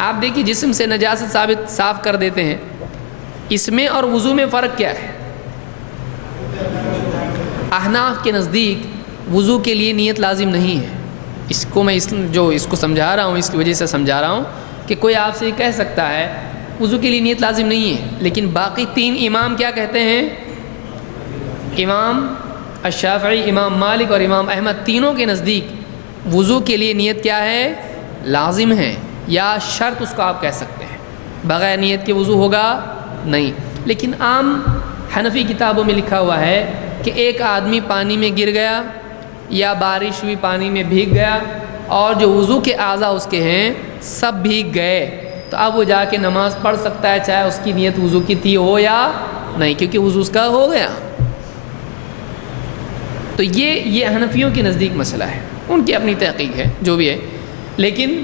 آپ دیکھیے جسم سے نجاست صاف کر دیتے ہیں، اس میں اور وضو میں فرق کیا ہے؟ احناف کے نزدیک وضو کے لیے نیت لازم نہیں ہے۔ اس کو میں اس کو سمجھا رہا ہوں، اس کی وجہ سے سمجھا رہا ہوں کہ کوئی آپ سے یہ کہہ سکتا ہے وضو کے لیے نیت لازم نہیں ہے، لیکن باقی تین امام کیا کہتے ہیں؟ امام الشافعی، امام مالک اور امام احمد، تینوں کے نزدیک وضو کے لیے نیت کیا ہے؟ لازم ہے، یا شرط اس کو آپ کہہ سکتے ہیں۔ بغیر نیت کے وضو ہوگا نہیں۔ لیکن عام حنفی کتابوں میں لکھا ہوا ہے کہ ایک آدمی پانی میں گر گیا یا بارش ہوئی پانی میں بھیگ گیا اور جو وضو کے اعضاء اس کے ہیں سب بھیگ گئے، تو اب وہ جا کے نماز پڑھ سکتا ہے، چاہے اس کی نیت وضو کی تھی ہو یا نہیں، کیونکہ وضو اس کا ہو گیا۔ تو یہ حنفیوں کے نزدیک مسئلہ ہے، ان کی اپنی تحقیق ہے جو بھی ہے، لیکن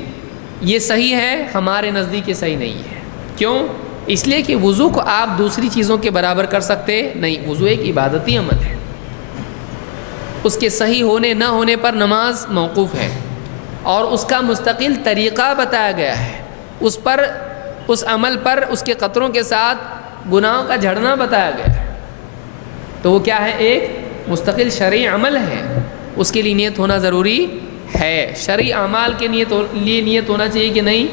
یہ صحیح ہے، ہمارے نزدیک یہ صحیح نہیں ہے۔ کیوں؟ اس لیے کہ وضو کو آپ دوسری چیزوں کے برابر کر سکتے نہیں۔ وضو ایک عبادتی عمل ہے، اس کے صحیح ہونے نہ ہونے پر نماز موقوف ہے، اور اس کا مستقل طریقہ بتایا گیا ہے، اس عمل پر اس کے قطروں کے ساتھ گناہوں کا جھڑنا بتایا گیا ہے۔ تو وہ کیا ہے؟ ایک مستقل شرعی عمل ہے، اس کے لیے نیت ہونا ضروری ہے۔ شرعی اعمال کے لیے نیت ہونا چاہیے کہ نہیں؟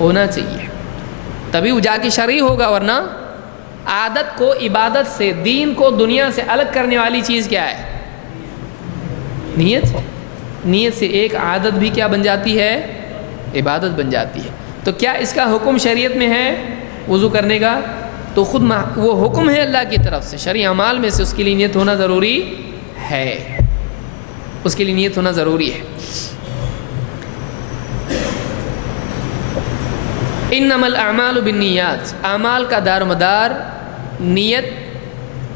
ہونا چاہیے، تبھی وہ جا کے شرعی ہوگا، ورنہ عادت کو عبادت سے، دین کو دنیا سے الگ کرنے والی چیز کیا ہے؟ نیت۔ نیت سے ایک عادت بھی کیا بن جاتی ہے؟ عبادت بن جاتی ہے۔ تو کیا اس کا حکم شریعت میں ہے وضو کرنے کا؟ تو خود وہ حکم ہے اللہ کی طرف سے، شرعی اعمال میں سے اس کے لیے نیت ہونا ضروری ہے، اس کے لیے نیت ہونا ضروری ہے۔ انما الاعمال بالنیات، اعمال کا دار و مدار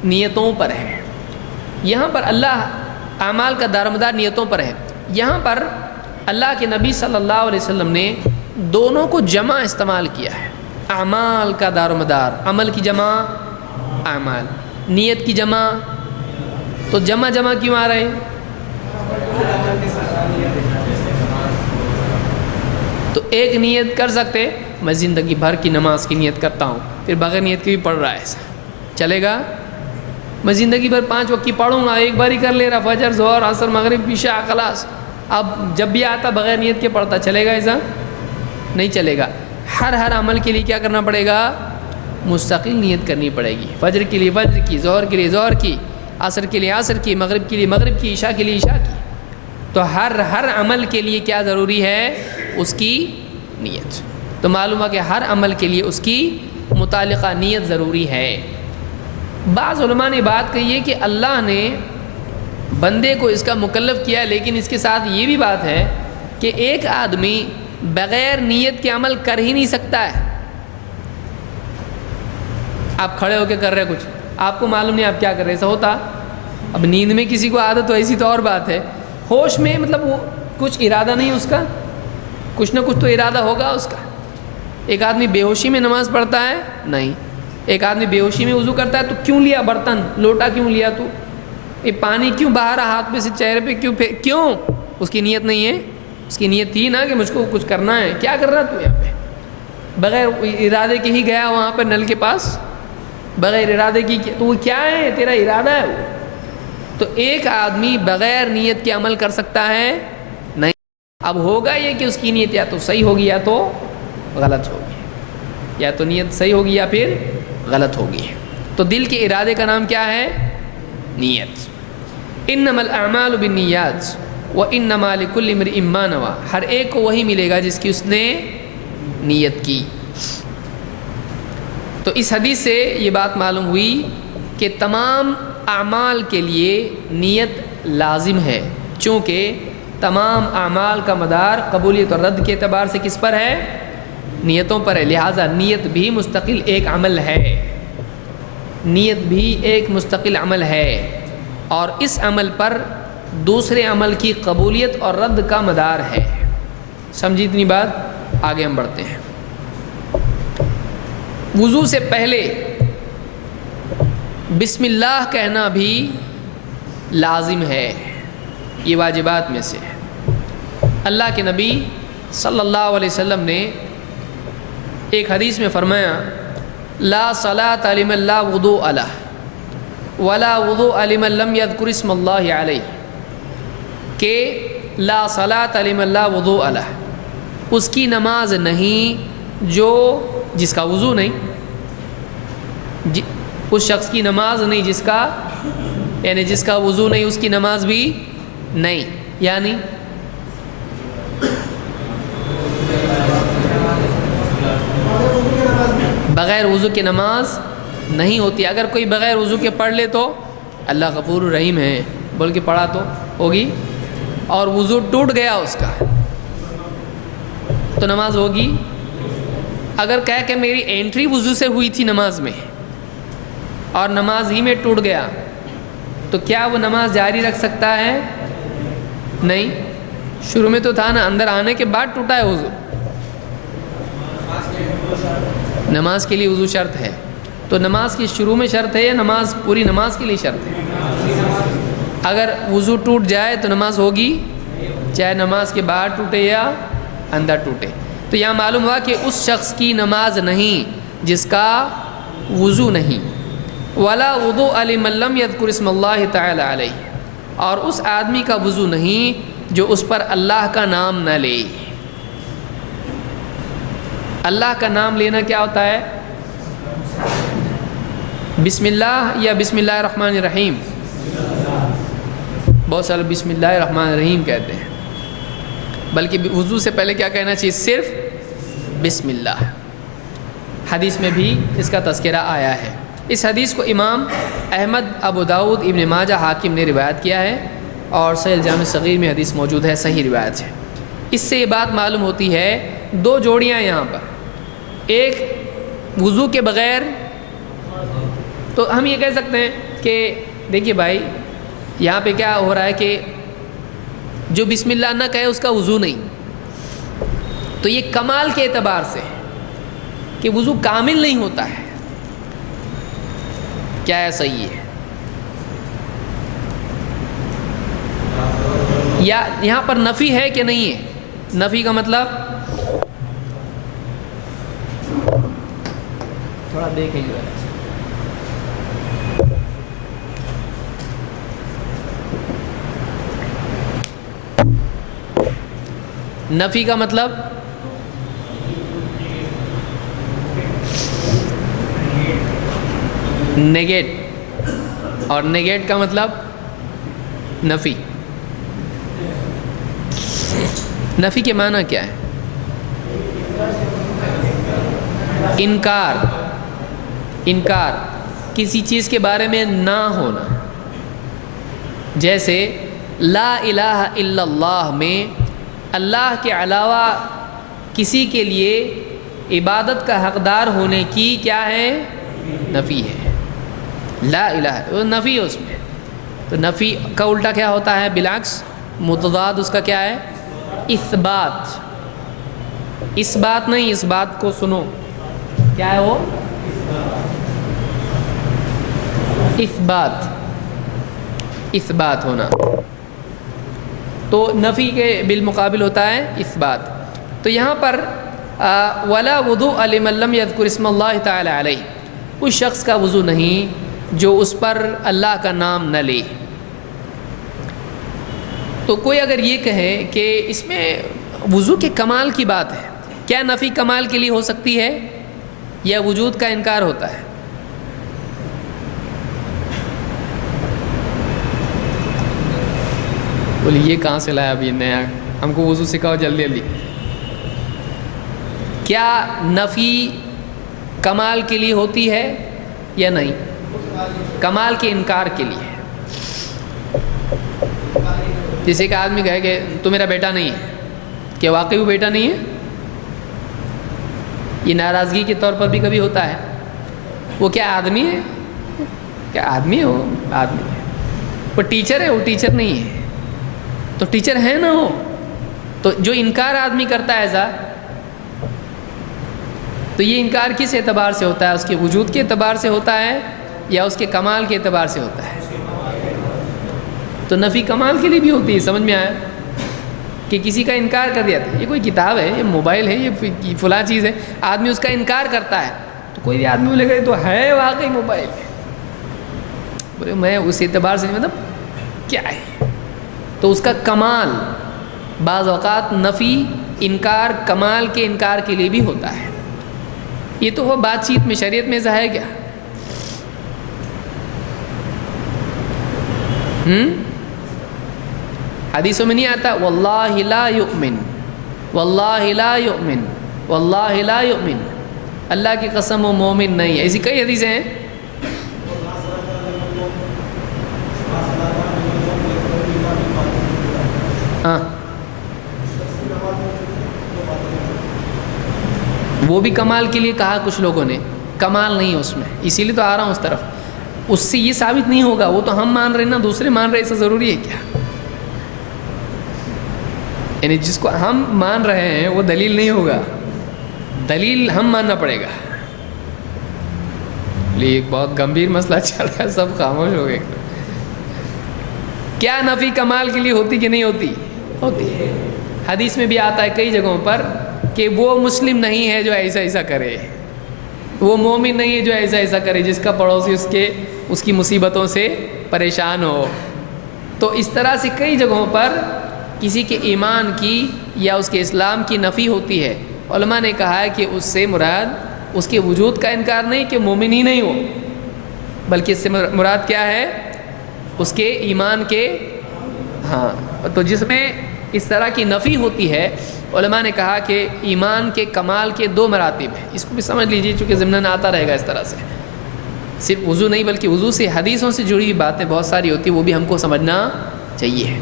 نیتوں پر ہے۔ یہاں پر اعمال کا دار و مدار نیتوں پر ہے۔ یہاں پر اللہ کے نبی صلی اللہ علیہ وسلم نے دونوں کو جمع استعمال کیا ہے۔ اعمال کا دار و مدار، عمل کی جمع اعمال، نیت کی جمع۔ تو جمع کیوں آ رہے؟ تو ایک نیت کر سکتے، میں زندگی بھر کی نماز کی نیت کرتا ہوں، پھر بغیر نیت کے بھی پڑھ رہا ہے، ایسا چلے گا؟ میں زندگی بھر 5 وقت کی پڑھوں گا، ایک بار ہی کر لے رہا، فجر، ظہر، عصر، مغرب، عشاء، خلاص، اب جب بھی آتا بغیر نیت کے پڑھتا، چلے گا؟ ایسا نہیں چلے گا۔ ہر عمل کے لیے کیا کرنا پڑے گا؟ مستقل نیت کرنی پڑے گی۔ فجر کے لیے فجر کی، ظہر کے لیے ظہر کی، عصر کے لیے عصر کی، مغرب کے لیے مغرب کی، عشاء کے لیے عشاء کی۔ تو ہر عمل کے لیے کیا ضروری ہے؟ اس کی نیت۔ تو معلوم ہے کہ ہر عمل کے لیے اس کی متعلقہ نیت ضروری ہے۔ بعض علماء نے بات کہی ہے کہ اللہ نے بندے کو اس کا مکلف کیا، لیکن اس کے ساتھ یہ بھی بات ہے کہ ایک آدمی بغیر نیت کے عمل کر ہی نہیں سکتا ہے۔ آپ کھڑے ہو کے کر رہے کچھ، آپ کو معلوم نہیں آپ کیا کر رہے، ایسا ہوتا؟ اب نیند میں کسی کو عادت ہو ایسی تو اور بات ہے، ہوش میں مطلب وہ کچھ ارادہ نہیں اس کا، کچھ نہ کچھ تو ارادہ ہوگا اس کا۔ ایک آدمی بے ہوشی میں نماز پڑھتا ہے؟ نہیں۔ ایک آدمی بے ہوشی میں وضو کرتا ہے تو کیوں لیا برتن، لوٹا کیوں لیا تو، یہ پانی کیوں بہا رہا ہاتھ پہ سے چہرے پہ کیوں؟ اس کی نیت نہیں ہے، اس کی نیت تھی نا کہ مجھ کو کچھ کرنا ہے، کیا کر رہا تو یہاں پہ؟ بغیر ارادے کے ہی گیا وہاں پہ نل کے پاس، بغیر ارادے کی، تو وہ کیا ہے؟ تیرا ارادہ ہے وہ۔ تو ایک آدمی بغیر نیت کے عمل کر سکتا ہے؟ نہیں۔ اب ہوگا یہ کہ اس کی نیت یا تو صحیح ہوگی یا تو غلط ہوگی، یا تو نیت صحیح ہوگی یا پھر غلط ہوگی۔ تو دل کے ارادے کا نام کیا ہے؟ نیت۔ انما الاعمال بالنیات وانما لکل امرئ ما نوى، ہر ایک کو وہی ملے گا جس کی اس نے نیت کی۔ تو اس حدیث سے یہ بات معلوم ہوئی کہ تمام اعمال کے لیے نیت لازم ہے، چونکہ تمام اعمال کا مدار قبولیت اور رد کے اعتبار سے کس پر ہے؟ نیتوں پر ہے، لہٰذا نیت بھی مستقل ایک عمل ہے، نیت بھی ایک مستقل عمل ہے، اور اس عمل پر دوسرے عمل کی قبولیت اور رد کا مدار ہے۔ سمجھی اتنی بات؟ آگے ہم بڑھتے ہیں۔ وضو سے پہلے بسم اللہ کہنا بھی لازم ہے، یہ واجبات میں سے ہے۔ اللہ کے نبی صلی اللہ علیہ وسلم نے ایک حدیث میں فرمایا لا صلاۃ لمن لا وضوء لہ ولا وضوء لمن لم یذکر اسم اللہ علیہ، کہ لا صلاۃ لمن لا وضوء لہ، اس کی نماز نہیں جو جس کا وضو نہیں، اس شخص کی نماز نہیں جس کا، یعنی جس کا وضو نہیں اس کی نماز بھی نہیں، یعنی بغیر وضو کی نماز نہیں ہوتی۔ اگر کوئی بغیر وضو کے پڑھ لے تو اللہ غفور رحیم ہے بول کے پڑھا تو ہوگی، اور وضو ٹوٹ گیا اس کا تو نماز ہوگی۔ اگر کہہ کہ میری انٹری وضو سے ہوئی تھی نماز میں اور نماز ہی میں ٹوٹ گیا تو کیا وہ نماز جاری رکھ سکتا ہے؟ نہیں، شروع میں تو تھا نا، اندر آنے کے بعد ٹوٹا ہے وضو۔ نماز کے لیے وضو شرط ہے، تو نماز کی شروع میں شرط ہے یا نماز پوری نماز کے لیے شرط ہے؟ اگر وضو ٹوٹ جائے تو نماز ہوگی، چاہے نماز کے بعد ٹوٹے یا اندر ٹوٹے۔ تو یہاں معلوم ہوا کہ اس شخص کی نماز نہیں جس کا وضو نہیں، ولا وضوء لمن لم یذکر اسم اللہ تعالی علیہ، اور اس آدمی کا وضو نہیں جو اس پر اللہ کا نام نہ لے۔ اللہ کا نام لینا کیا ہوتا ہے؟ بسم اللہ یا بسم اللہ الرحمن الرحیم؟ بہت سارے بسم اللہ الرحمن الرحیم کہتے ہیں، بلکہ وضو سے پہلے کیا کہنا چاہیے؟ صرف بسم اللہ۔ حدیث میں بھی اس کا تذکرہ آیا ہے۔ اس حدیث کو امام احمد، ابو داؤد، ابن ماجہ، حاکم نے روایت کیا ہے، اور صحیح الجامع صغیر میں حدیث موجود ہے، صحیح روایت ہے۔ اس سے یہ بات معلوم ہوتی ہے، دو جوڑیاں یہاں پر، ایک وضو کے بغیر، تو ہم یہ کہہ سکتے ہیں کہ دیکھیے بھائی یہاں پہ کیا ہو رہا ہے کہ جو بسم اللہ نہ کہے اس کا وضو نہیں، تو یہ کمال کے اعتبار سے کہ وضو کامل نہیں ہوتا ہے، کیا ہے صحیح ہے؟ یا یہاں پر نفی ہے کہ نہیں ہے؟ نفی کا مطلب تھوڑا دیکھیں گے، نفی کا مطلب نیگیٹ، اور نیگیٹ کا مطلب نفی۔ نفی کے معنی کیا ہے؟ انکار، انکار، کسی چیز کے بارے میں نہ ہونا، جیسے لا الہ الا اللہ میں اللہ کے علاوہ کسی کے لیے عبادت کا حقدار ہونے کی کیا ہے؟ نفی ہے. لا الہ وہ نفی ہے اس میں. تو نفی کا الٹا کیا ہوتا ہے؟ بالعکس متضاد اس کا کیا ہے؟ اثبات. اس بات نہیں، اس بات کو سنو، کیا ہے وہ؟ اثبات. اثبات ہونا. تو نفی کے بالمقابل ہوتا ہے اثبات. تو یہاں پر ولا وضوء لمن لم یذکر اسم اللہ تعالی علیہ، اس شخص کا وضو نہیں جو اس پر اللہ کا نام نہ لے. تو کوئی اگر یہ کہے کہ اس میں وضو کے کمال کی بات ہے، کیا نفی کمال کے لیے ہو سکتی ہے یا وجود کا انکار ہوتا ہے؟ بولے یہ کہاں سے لایا ابھی نیا؟ ہم کو وضو سکھاؤ جلدی جلدی. کیا نفی کمال کے لیے ہوتی ہے یا نہیں؟ کمال کے انکار کے لیے. جیسے کہ آدمی کہے کہ تو میرا بیٹا نہیں ہے، کیا واقعی وہ بیٹا نہیں ہے؟ یہ ناراضگی کے طور پر بھی کبھی ہوتا ہے. وہ کیا آدمی ہے؟ کیا آدمی ہے؟ وہ آدمی ہے. وہ ٹیچر ہے؟ وہ ٹیچر نہیں ہے. تو ٹیچر ہے نا وہ. تو جو انکار آدمی کرتا ہے ایسا، تو یہ انکار کس اعتبار سے ہوتا ہے؟ اس کے وجود کے اعتبار سے ہوتا ہے یا اس کے کمال کے اعتبار سے ہوتا ہے؟ تو نفی کمال کے لیے بھی ہوتی ہے. سمجھ میں آیا کہ کسی کا انکار کر دیا تھا، یہ کوئی کتاب ہے، یہ موبائل ہے، یہ فلاں چیز ہے، آدمی اس کا انکار کرتا ہے، تو کوئی آدمی بولے گا یہ تو ہے واقعی موبائل ہے. بولے میں اس اعتبار سے مطلب کیا ہے؟ تو اس کا کمال بعض اوقات نفی انکار کمال کے انکار کے لیے بھی ہوتا ہے. یہ تو وہ بات چیت میں، شریعت میں ایسا ہے کیا؟ حدیثوں میں نہیں آتا واللہ لا یؤمن، واللہ لا یؤمن، واللہ لا یؤمن، اللہ کی قسم وہ مومن نہیں ہے. ایسی کئی حدیثیں ہیں. ہاں وہ بھی کمال کے لیے کہا کچھ لوگوں نے، کمال نہیں ہے اس میں. اسی لیے تو آ رہا ہوں اس طرف. اس سے یہ ثابت نہیں ہوگا، وہ تو ہم مان رہے ہیں نا، دوسرے مان رہے، ایسا ضروری ہے کیا؟ یعنی جس کو ہم مان رہے ہیں وہ دلیل نہیں ہوگا، دلیل ہم ماننا پڑے گا. یہ ایک بہت گمبھیر مسئلہ چل رہا ہے، سب خاموش ہو گئے. کیا نفی کمال کے لیے ہوتی کہ نہیں ہوتی؟ ہوتی ہے. حدیث میں بھی آتا ہے کئی جگہوں پر کہ وہ مسلم نہیں ہے جو ایسا ایسا کرے، وہ مومن نہیں ہے جو ایسا ایسا کرے، جس کا پڑوسی اس کی مصیبتوں سے پریشان ہو. تو اس طرح سے کئی جگہوں پر کسی کے ایمان کی یا اس کے اسلام کی نفی ہوتی ہے. علماء نے کہا ہے کہ اس سے مراد اس کے وجود کا انکار نہیں کہ مومن ہی نہیں ہو، بلکہ اس سے مراد کیا ہے؟ اس کے ایمان کے. ہاں تو جس میں اس طرح کی نفی ہوتی ہے، علماء نے کہا کہ ایمان کے کمال کے دو مراتب ہیں. اس کو بھی سمجھ لیجیے چونکہ ضمناً آتا رہے گا اس طرح سے. صرف وضو نہیں بلکہ وضو سے حدیثوں سے جڑی ہوئی باتیں بہت ساری ہوتی ہیں، وہ بھی ہم کو سمجھنا چاہیے.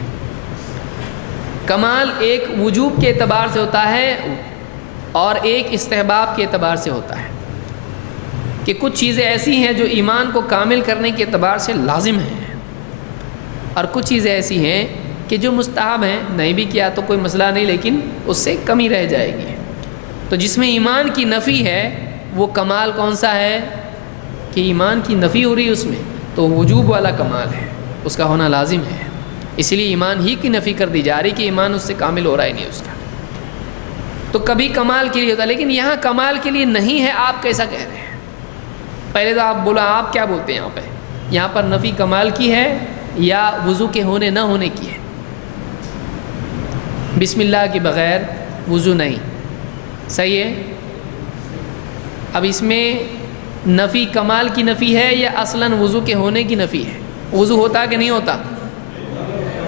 کمال ایک وجوب کے اعتبار سے ہوتا ہے اور ایک استحباب کے اعتبار سے ہوتا ہے. کہ کچھ چیزیں ایسی ہیں جو ایمان کو کامل کرنے کے اعتبار سے لازم ہیں، اور کچھ چیزیں ایسی ہیں کہ جو مستحب ہیں، نہیں بھی کیا تو کوئی مسئلہ نہیں لیکن اس سے کمی رہ جائے گی. تو جس میں ایمان کی نفی ہے وہ کمال کون سا ہے؟ کہ ایمان کی نفی ہو رہی ہے اس میں، تو وجوب والا کمال ہے، اس کا ہونا لازم ہے. اس لیے ایمان ہی کی نفی کر دی جا رہی کہ ایمان اس سے کامل ہو رہا ہی نہیں اس کا. تو کبھی کمال کے لیے ہوتا ہے، لیکن یہاں کمال کے لیے نہیں ہے. آپ کیسا کہہ رہے ہیں؟ پہلے تو آپ بولا، آپ کیا بولتے ہیں یہاں پر نفی کمال کی ہے یا وضو کے ہونے نہ ہونے کی ہے؟ بسم اللہ کے بغیر وضو نہیں، صحیح ہے. اب اس میں نفی کمال کی نفی ہے یا اصلاً وضو کے ہونے کی نفی ہے؟ وضو ہوتا کہ نہیں ہوتا؟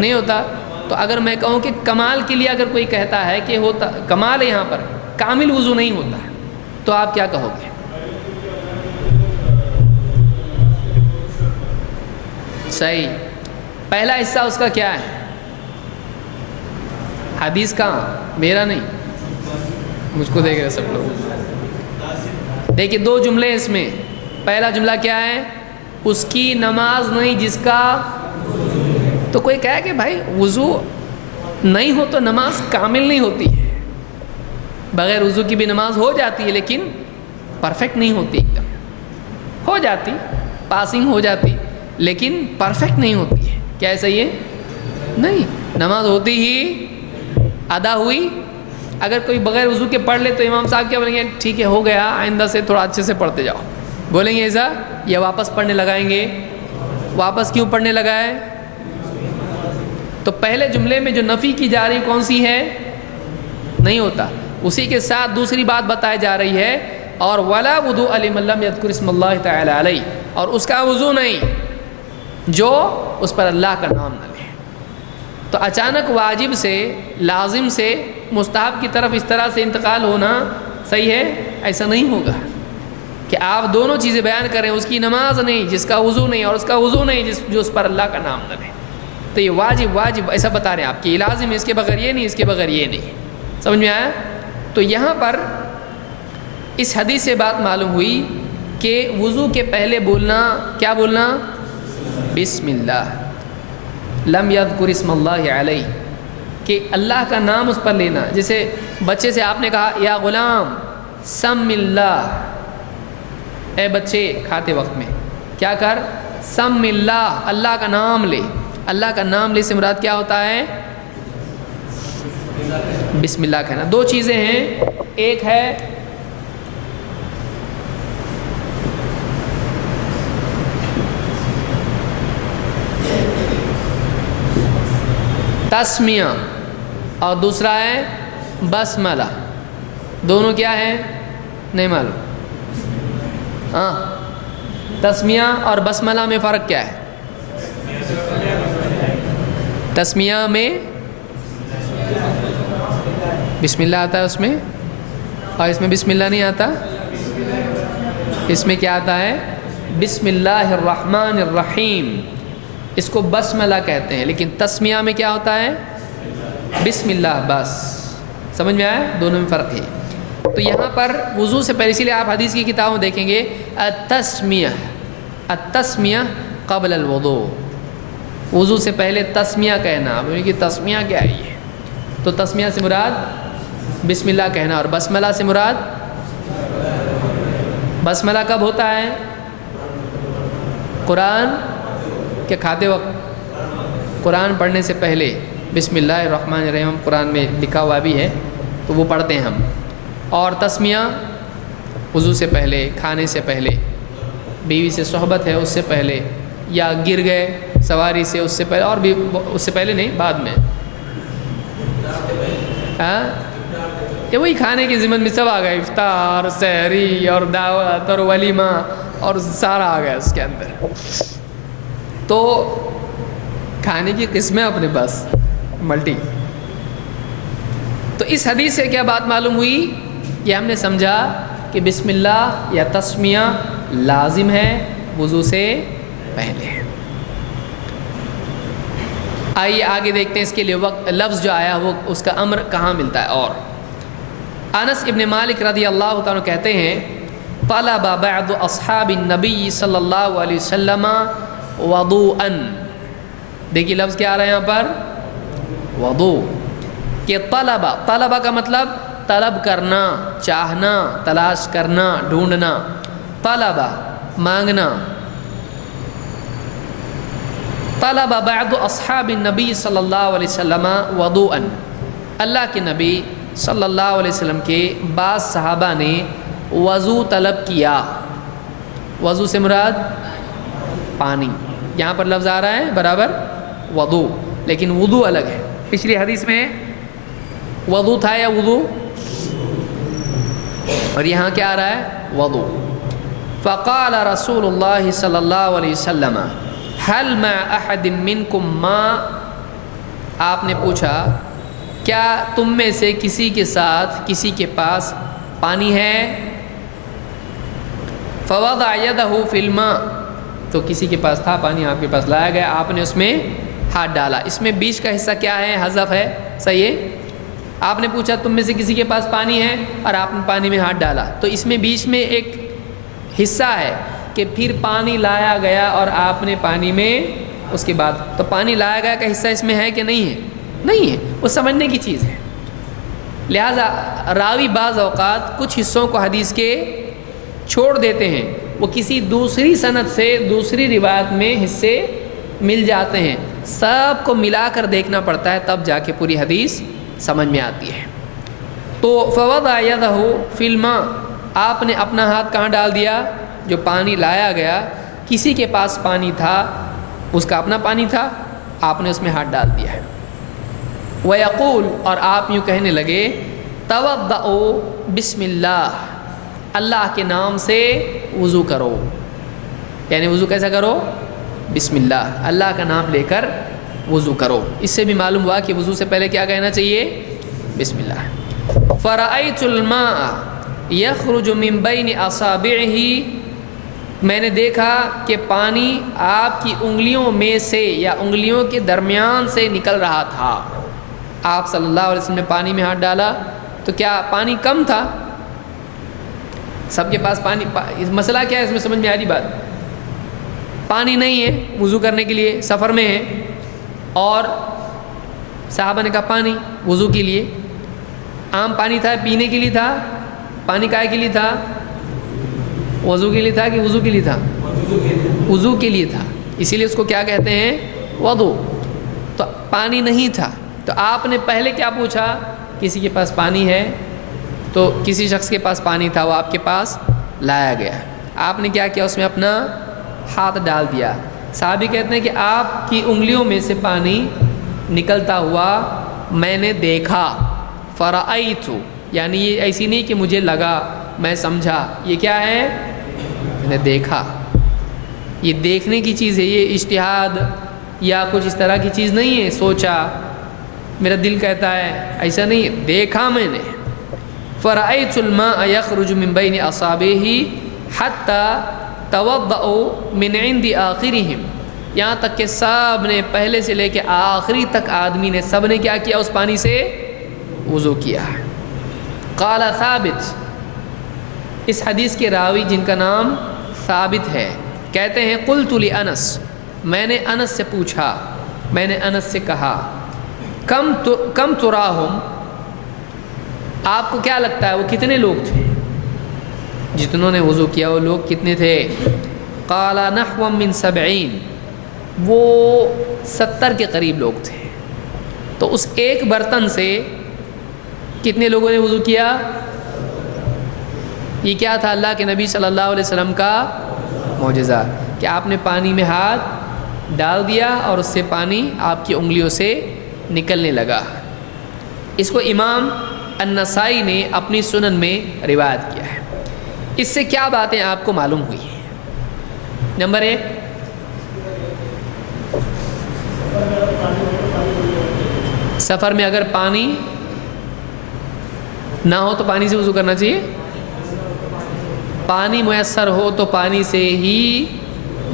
نہیں ہوتا. تو اگر میں کہوں کہ کمال کے لیے اگر کوئی کہتا ہے کہ ہوتا کمال ہے، یہاں پر کامل وضو نہیں ہوتا، تو آپ کیا کہو گے؟ صحیح. پہلا حصہ اس کا کیا ہے؟ حدیث کہاں؟ میرا نہیں، مجھ کو دیکھ رہے سب لوگ. دیکھیے 2 جملے اس میں. پہلا جملہ کیا ہے؟ اس کی نماز نہیں جس کا. تو کوئی کہے کہ بھائی وضو نہیں ہو تو نماز کامل نہیں ہوتی ہے. بغیر وضو کی بھی نماز ہو جاتی ہے لیکن پرفیکٹ نہیں ہوتی. ایک دم ہو جاتی، پاسنگ ہو جاتی، لیکن پرفیکٹ نہیں ہوتی ہے. کیا ایسا ہی ہے؟ نہیں، نماز ہوتی ہی ادا ہوئی. اگر کوئی بغیر وضو کے پڑھ لے تو امام صاحب کیا بولیں گے؟ ٹھیک ہے ہو گیا، آئندہ سے تھوڑا اچھے سے پڑھتے جاؤ. بولیں گے ایسا؟ یا واپس پڑھنے لگائیں گے؟ واپس کیوں پڑھنے لگائے؟ تو پہلے جملے میں جو نفی کی جا رہی کون سی ہے؟ نہیں ہوتا. اسی کے ساتھ دوسری بات بتائی جا رہی ہے، اور ولا وضوء لمن لم یذکر اسم اللہ تعالی علیہ، اور اس کا وضو نہیں جو اس پر اللہ کا نام نہ لے. تو اچانک واجب سے، لازم سے مستحب کی طرف اس طرح سے انتقال ہونا صحیح ہے؟ ایسا نہیں ہوگا کہ آپ دونوں چیزیں بیان کریں، اس کی نماز نہیں جس کا وضو نہیں، اور اس کا وضو نہیں جو اس پر اللہ کا نام نہ لے. تو یہ واجب ایسا بتا رہے ہیں آپ کی لازم ہے، اس کے بغیر یہ نہیں، اس کے بغیر یہ نہیں. سمجھ میں آیا؟ تو یہاں پر اس حدیث سے بات معلوم ہوئی کہ وضو کے پہلے بولنا، کیا بولنا؟ بسم اللہ. لم یذکر اسم اللہ علیہ، کہ اللہ کا نام اس پر لینا. جیسے بچے سے آپ نے کہا یا غلام سم اللہ، اے بچے کھاتے وقت میں کیا کر؟ سم اللہ، اللہ کا نام لے. اللہ کا نام لے سے مراد کیا ہوتا ہے؟ بسم اللہ کہنا. 2 چیزیں ہیں، ایک ہے تسمیہ اور دوسرا ہے بسملہ. دونوں کیا ہے؟ نہیں معلوم. ہاں، تسمیہ اور بسملہ میں فرق کیا ہے؟ تسمیہ میں بسم اللہ آتا ہے اس میں، اور اس میں بسم اللہ نہیں آتا. اس میں کیا آتا ہے؟ بسم اللہ الرحمن الرحیم. اس کو بسملہ کہتے ہیں، لیکن تسمیہ میں کیا ہوتا ہے؟ بسم اللہ بس. سمجھ میں آیا؟ دونوں میں فرق ہے. تو یہاں پر وضو سے پہلے، اسی لیے آپ حدیث کی کتابوں دیکھیں گے التسمیہ قبل الوضوء، وضو سے پہلے تسمیہ کہنا. کہ تسمیہ کیا ہے یہ؟ تو تسمیہ سے مراد بسم اللہ کہنا، اور بسملہ سے مراد، بسملہ کب ہوتا ہے؟ قرآن کے کھاتے وقت، قرآن پڑھنے سے پہلے بسم اللہ الرحمن الرحیم قرآن میں لکھا ہوا بھی ہے تو وہ پڑھتے ہیں ہم. اور تسمیہ وضو سے پہلے، کھانے سے پہلے، بیوی سے صحبت ہے اس سے پہلے، یا گر گئے سواری سے اس سے پہلے، اور بھی اس سے پہلے نہیں، بعد میں. یہ وہی کھانے کے ضمن میں سب آ گئے، افطار، سحری اور دعوت اور ولیمہ اور سارا آ گیا اس کے اندر. تو کھانے کی قسمیں اپنے پاس ملٹی. تو اس حدیث سے کیا بات معلوم ہوئی؟ یہ ہم نے سمجھا کہ بسم اللہ یا تسمیہ لازم ہے وضو سے پہلے. آئیے آگے دیکھتے ہیں اس کے لیے وقت لفظ جو آیا وہ اس کا امر کہاں ملتا ہے. اور انس ابن مالک رضی اللہ تعالیٰ کہتے ہیں طلب بعض اصحاب النبی صلی اللہ علیہ وسلم وضوءا. دیکھیے لفظ کیا آ رہا ہے یہاں پر؟ وضو. کہ طلبہ کا مطلب طلب کرنا، چاہنا، تلاش کرنا، ڈھونڈنا. طلبہ مانگنا. طلب بعض اصحاب النبی صلی اللہ علیہ وسلم وضوءا. اللہ کے نبی صلی اللہ علیہ وسلم کے بعض صحابہ نے وضو طلب کیا. وضو سے مراد پانی. یہاں پر لفظ آ رہا ہے برابر وضو، لیکن وضو الگ ہے. پچھلی حدیث میں وضو تھا یا وضو، اور یہاں کیا آ رہا ہے؟ وضو. فقال رسول اللہ صلی اللہ علیہ وسلم هل مع احد منکم ماء. آپ نے پوچھا کیا تم میں سے کسی کے ساتھ، کسی کے پاس پانی ہے؟ فوضع يده في الماء. تو کسی کے پاس تھا پانی، آپ کے پاس لایا گیا، آپ نے اس میں ہاتھ ڈالا. اس میں بیچ کا حصہ کیا ہے؟ حذف ہے. صحیح ہے. آپ نے پوچھا تم میں سے کسی کے پاس پانی ہے اور آپ نے پانی میں ہاتھ ڈالا، تو اس میں بیچ میں ایک حصہ ہے کہ پھر پانی لایا گیا اور آپ نے پانی میں اس کے بعد، تو پانی لایا گیا کا حصہ اس میں ہے کہ نہیں ہے؟ نہیں ہے. وہ سمجھنے کی چیز ہے. لہٰذا راوی بعض اوقات کچھ حصوں کو حدیث کے چھوڑ دیتے ہیں، وہ کسی دوسری سند سے دوسری روایت میں حصے مل جاتے ہیں، سب کو ملا کر دیکھنا پڑتا ہے، تب جا کے پوری حدیث سمجھ میں آتی ہے. تو فوضع یدہ فی الماء، آپ نے اپنا ہاتھ کہاں ڈال دیا؟ جو پانی لایا گیا، کسی کے پاس پانی تھا، اس کا اپنا پانی تھا، آپ نے اس میں ہاتھ ڈال دیا ہے. وَيَقُول، اور آپ یوں کہنے لگے، تَوَضَّؤْا بسم اللہ، اللہ کے نام سے وضو کرو. یعنی وضو کیسا کرو؟ بسم اللہ، اللہ کا نام لے کر وضو کرو. اس سے بھی معلوم ہوا کہ وضو سے پہلے کیا کہنا چاہیے؟ بسم اللہ. فَرَأَيْتُ الْمَاءَ يَخْرُجُ مِن بَيْنِ أَصَابِعِهِ، میں نے دیکھا کہ پانی آپ کی انگلیوں میں سے یا انگلیوں کے درمیان سے نکل رہا تھا. آپ صلی اللہ علیہ وسلم نے پانی میں ہاتھ ڈالا تو کیا پانی کم تھا؟ سب کے پاس پانی، مسئلہ کیا ہے اس میں سمجھ میں آ رہی بات؟ پانی نہیں ہے وضو کرنے کے لیے، سفر میں ہے، اور صحابہ نے کہا پانی وضو کے لیے. عام پانی تھا، پینے کے لیے تھا، پانی کائے کے لیے تھا؟ وضو کے لیے تھا کہ وضو کے لیے تھا؟ وضو کے لیے تھا، اسی لیے اس کو کیا کہتے ہیں؟ وضو. تو پانی نہیں تھا، تو آپ نے پہلے کیا پوچھا؟ کسی کے پاس پانی ہے؟ تو کسی شخص کے پاس پانی تھا، وہ آپ کے پاس لایا گیا، آپ نے کیا کیا؟ اس میں اپنا ہاتھ ڈال دیا. صحابی کہتے ہیں کہ آپ کی انگلیوں میں سے پانی نکلتا ہوا میں نے دیکھا. فرأیت، یعنی یہ ایسی نہیں کہ مجھے لگا، میں سمجھا، یہ کیا ہے؟ میں نے دیکھا. یہ دیکھنے کی چیز ہے، یہ اجتہاد یا کچھ اس طرح کی چیز نہیں ہے، سوچا میرا دل کہتا ہے، ایسا نہیں ہے، دیکھا میں نے. فرأیت الماء یخرج من بین اصابعہ حتی توضؤوا من عند آخرہم، یہاں تک کہ سب نے پہلے سے لے کے آخری تک آدمی نے سب نے کیا کیا؟ اس پانی سے وضو کیا. قال ثابت، اس حدیث کے راوی جن کا نام ثابت ہے، کہتے ہیں قلت لانس، میں نے انس سے پوچھا، میں نے انس سے کہا، کم تراہم، آپ کو کیا لگتا ہے وہ کتنے لوگ تھے جتنوں نے وضو کیا؟ وہ لوگ کتنے تھے؟ قال نحو من 70، وہ 70 کے قریب لوگ تھے. تو اس ایک برتن سے کتنے لوگوں نے وضو کیا؟ یہ کیا تھا؟ اللہ کے نبی صلی اللہ علیہ وسلم کا معجزہ کہ آپ نے پانی میں ہاتھ ڈال دیا اور اس سے پانی آپ کی انگلیوں سے نکلنے لگا. اس کو امام النسائی نے اپنی سنن میں روایت کیا ہے. اس سے کیا باتیں آپ کو معلوم ہوئی ہیں؟ نمبر 1، سفر میں اگر پانی نہ ہو تو پانی سے وضو کرنا چاہیے. پانی میسر ہو تو پانی سے ہی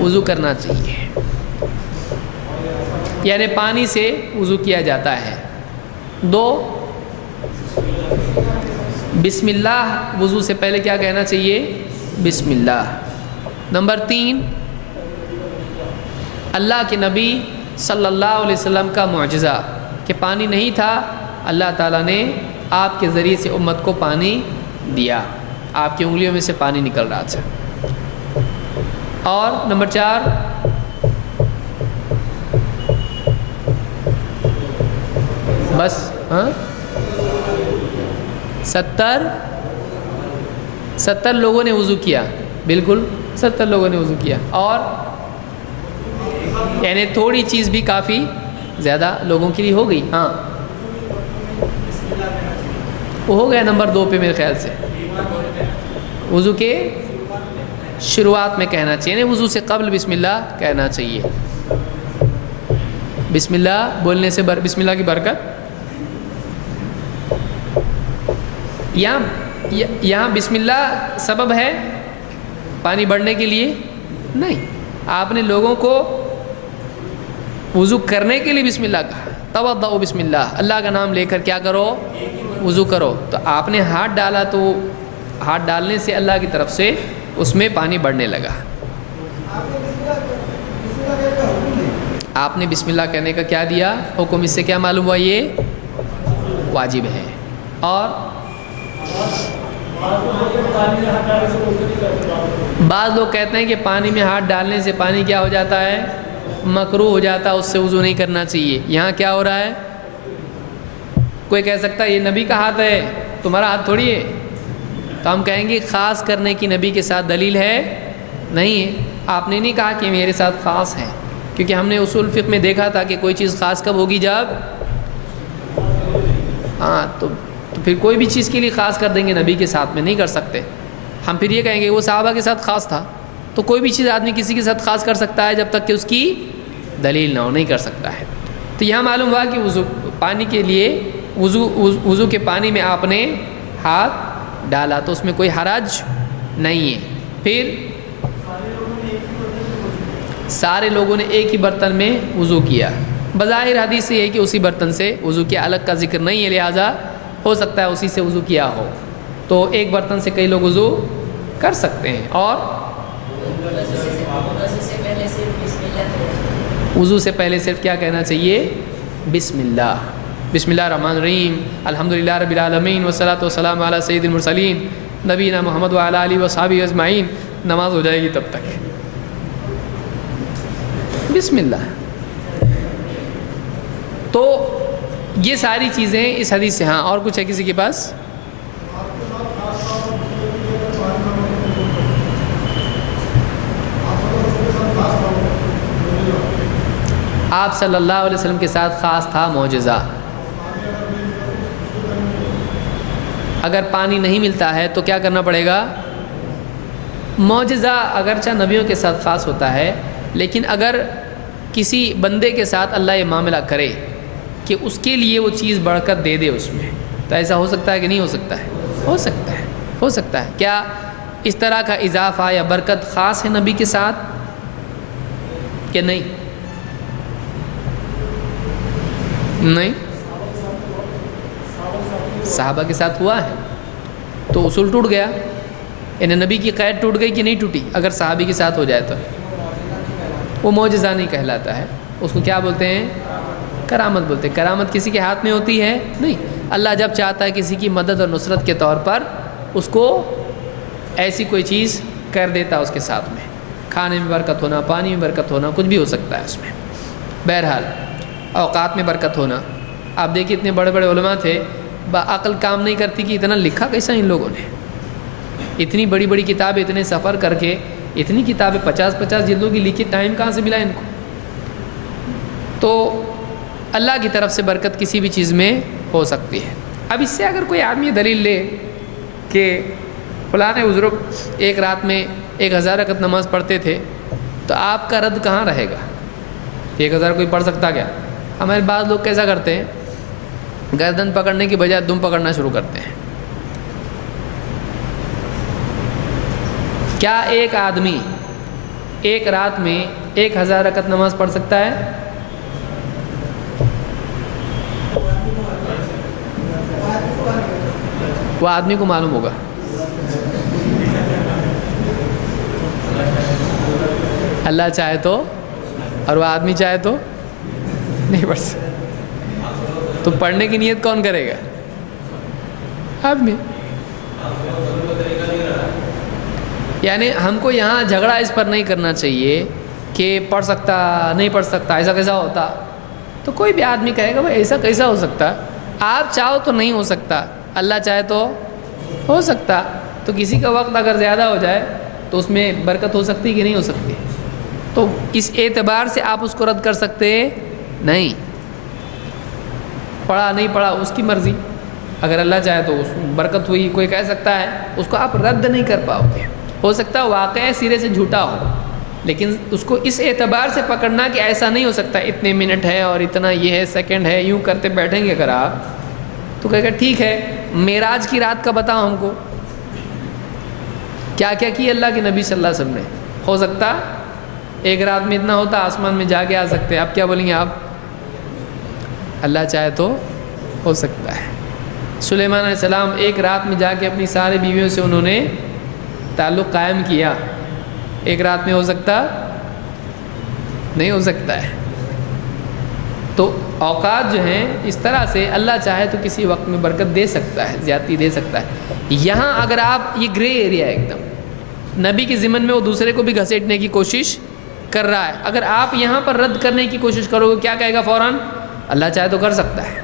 وضو کرنا چاہیے، یعنی پانی سے وضو کیا جاتا ہے. 2، بسم اللہ، وضو سے پہلے کیا کہنا چاہیے؟ بسم اللہ. نمبر 3، اللہ کے نبی صلی اللہ علیہ وسلم کا معجزہ کہ پانی نہیں تھا، اللہ تعالیٰ نے آپ کے ذریعے سے امت کو پانی دیا، آپ کی انگلیوں میں سے پانی نکل رہا تھا. اور نمبر 4، بس 70 لوگوں نے وضو کیا، بالکل 70 لوگوں نے وضو کیا. اور یعنی تھوڑی چیز بھی کافی زیادہ لوگوں کے لیے ہو گئی. ہاں وہ ہو گیا نمبر 2 پہ میرے خیال سے، وضو کے شروعات میں کہنا چاہیے، یعنی وضو سے قبل بسم اللہ کہنا چاہیے. بسم اللہ بولنے سے بسم اللہ کی برکت. یہاں بسم اللہ سبب ہے پانی بڑھنے کے لیے نہیں، آپ نے لوگوں کو وضو کرنے کے لیے بسم اللہ کہا، توضؤ بسم اللہ، اللہ کا نام لے کر کیا کرو، وضو کرو۔ تو آپ نے ہاتھ ڈالا تو ہاتھ ڈالنے سے اللہ کی طرف سے اس میں پانی بڑھنے لگا۔ آپ نے بسم اللہ کہنے کا کیا دیا حکم، اس سے کیا معلوم ہوا یہ واجب ہے۔ اور بعض لوگ کہتے ہیں کہ پانی میں ہاتھ ڈالنے سے پانی کیا ہو جاتا ہے، مکروہ ہو جاتا ہے، اس سے وضو نہیں کرنا چاہیے۔ یہاں کیا ہو رہا ہے، کوئی کہہ سکتا ہے یہ نبی کا ہاتھ ہے، تمہارا ہاتھ تھوڑی ہے، تو ہم کہیں گے خاص کرنے کی نبی کے ساتھ دلیل ہے نہیں ہے۔ آپ نے نہیں کہا کہ میرے ساتھ خاص ہے، کیونکہ ہم نے اصول فقہ میں دیکھا تھا کہ کوئی چیز خاص کب ہوگی، جب تو پھر کوئی بھی چیز کے لیے خاص کر دیں گے، نبی کے ساتھ میں نہیں کر سکتے۔ ہم پھر یہ کہیں گے وہ صحابہ کے ساتھ خاص تھا، تو کوئی بھی چیز آدمی کسی کے ساتھ خاص کر سکتا ہے جب تک کہ اس کی دلیل نہ ہو، نہیں کر سکتا ہے۔ تو یہاں معلوم ہوا کہ وضو پانی کے لیے وضو کے پانی میں آپ نے ہاتھ ڈالا تو اس میں کوئی حرج نہیں ہے۔ پھر سارے لوگوں نے ایک ہی برتن میں وضو کیا، بظاہر حدیث سے یہ ہے کہ اسی برتن سے وضو کیا، الگ کا ذکر نہیں ہے، لہٰذا ہو سکتا ہے اسی سے وضو کیا ہو، تو ایک برتن سے کئی لوگ وضو کر سکتے ہیں۔ اور وضو سے پہلے صرف کیا کہنا چاہیے، بسم اللہ، بسم اللہ الرحمن الرحیم، الحمدللہ رب العالمین والصلاۃ والسلام علی سید المرسلین نبینا محمد وعلی آلہ وصحبہ اجمعین۔ نماز ہو جائے گی تب تک بسم اللہ۔ تو یہ ساری چیزیں اس حدیث سے۔ ہاں اور کچھ ہے کسی کے پاس؟ آپ صلی اللہ علیہ وسلم کے ساتھ خاص تھا معجزہ۔ اگر پانی نہیں ملتا ہے تو کیا کرنا پڑے گا، معجزہ اگرچہ نبیوں کے ساتھ خاص ہوتا ہے، لیکن اگر کسی بندے کے ساتھ اللہ یہ معاملہ کرے کہ اس کے لیے وہ چیز برکت دے دے اس میں، تو ایسا ہو سکتا ہے کہ نہیں ہو سکتا ہے، ہو سکتا ہے، ہو سکتا ہے۔ کیا اس طرح کا اضافہ یا برکت خاص ہے نبی کے ساتھ کہ نہیں؟ نہیں، صحابہ کے ساتھ ہوا ہے تو اصول ٹوٹ گیا، یعنی نبی کی قید ٹوٹ گئی کہ نہیں ٹوٹی؟ اگر صحابی کے ساتھ ہو جائے تو وہ معجزہ نہیں کہلاتا ہے، اس کو کیا بولتے ہیں، کرامت بولتے ہیں۔ کرامت کسی کے ہاتھ میں ہوتی ہے نہیں، اللہ جب چاہتا ہے کسی کی مدد اور نصرت کے طور پر اس کو ایسی کوئی چیز کر دیتا اس کے ساتھ میں، کھانے میں برکت ہونا، پانی میں برکت ہونا، کچھ بھی ہو سکتا ہے اس میں۔ بہرحال اوقات میں برکت ہونا، آپ دیکھیے اتنے بڑے بڑے علماء تھے، عقل کام نہیں کرتی کہ اتنا لکھا کیسا ان لوگوں نے، اتنی بڑی بڑی کتابیں، اتنے سفر کر کے اتنی کتابیں 50 جلدوں کی لکھی، ٹائم کہاں سے ملا ان کو؟ تو اللہ کی طرف سے برکت کسی بھی چیز میں ہو سکتی ہے۔ اب اس سے اگر کوئی آدمی دلیل لے کہ فلاں بزرگ ایک رات میں 1000 رکعت نماز پڑھتے تھے، تو آپ کا رد کہاں رہے گا؟ 1000 کوئی پڑھ سکتا کیا؟ ہمارے بعض لوگ کیسا کرتے ہیں، گردن پکڑنے کی بجائے دم پکڑنا شروع کرتے ہیں۔ کیا ایک آدمی ایک رات میں 1000 رکعت نماز پڑھ سکتا ہے؟ وہ آدمی کو معلوم ہوگا۔ اللہ چاہے تو، اور وہ آدمی چاہے تو نہیں پڑھ سکتا۔ تو پڑھنے کی نیت کون کرے گا؟ آدمی۔ یعنی ہم کو یہاں جھگڑا اس پر نہیں کرنا چاہیے کہ پڑھ سکتا نہیں پڑھ سکتا، ایسا کیسا ہوتا؟ تو کوئی بھی آدمی کہے گا بھائی ایسا کیسا ہو سکتا؟ آپ چاہو تو نہیں ہو سکتا، اللہ چاہے تو ہو سکتا۔ تو کسی کا وقت اگر زیادہ ہو جائے تو اس میں برکت ہو سکتی کہ نہیں ہو سکتی؟ تو اس اعتبار سے آپ اس کو رد کر سکتے نہیں، پڑھا نہیں پڑھا اس کی مرضی، اگر اللہ چاہے تو اس میں برکت ہوئی، کوئی کہہ سکتا ہے، اس کو آپ رد نہیں کر پاؤ گے۔ ہو سکتا ہے واقعہ سرے سے جھوٹا ہو، لیکن اس کو اس اعتبار سے پکڑنا کہ ایسا نہیں ہو سکتا، اتنے منٹ ہے اور اتنا یہ ہے سیکنڈ ہے، یوں کرتے بیٹھیں گے اگر آپ، تو کہے گا ٹھیک ہے معراج کی رات کا بتاؤ ہم کو کیا کیا کی اللہ کے نبی صلی اللہ علیہ وسلم نے، ہو سکتا ایک رات میں اتنا ہوتا آسمان میں جا کے آ سکتے. اب کیا بولیں گے آپ؟ اللہ چاہے تو ہو سکتا ہے. سلیمان علیہ السلام ایک رات میں جا کے اپنی سارے بیویوں سے انہوں نے تعلق قائم کیا. ایک رات میں ہو سکتا؟ نہیں ہو سکتا ہے. تو اوقات جو ہیں اس طرح سے اللہ چاہے تو کسی وقت میں برکت دے سکتا ہے, زیادتی دے سکتا ہے. یہاں اگر آپ, یہ گرے ایریا ہے ایک دم, نبی کے ضمن میں وہ دوسرے کو بھی گھسیٹنے کی کوشش کر رہا ہے. اگر آپ یہاں پر رد کرنے کی کوشش کرو گے, کیا کہے گا فوراً؟ اللہ چاہے تو کر سکتا ہے.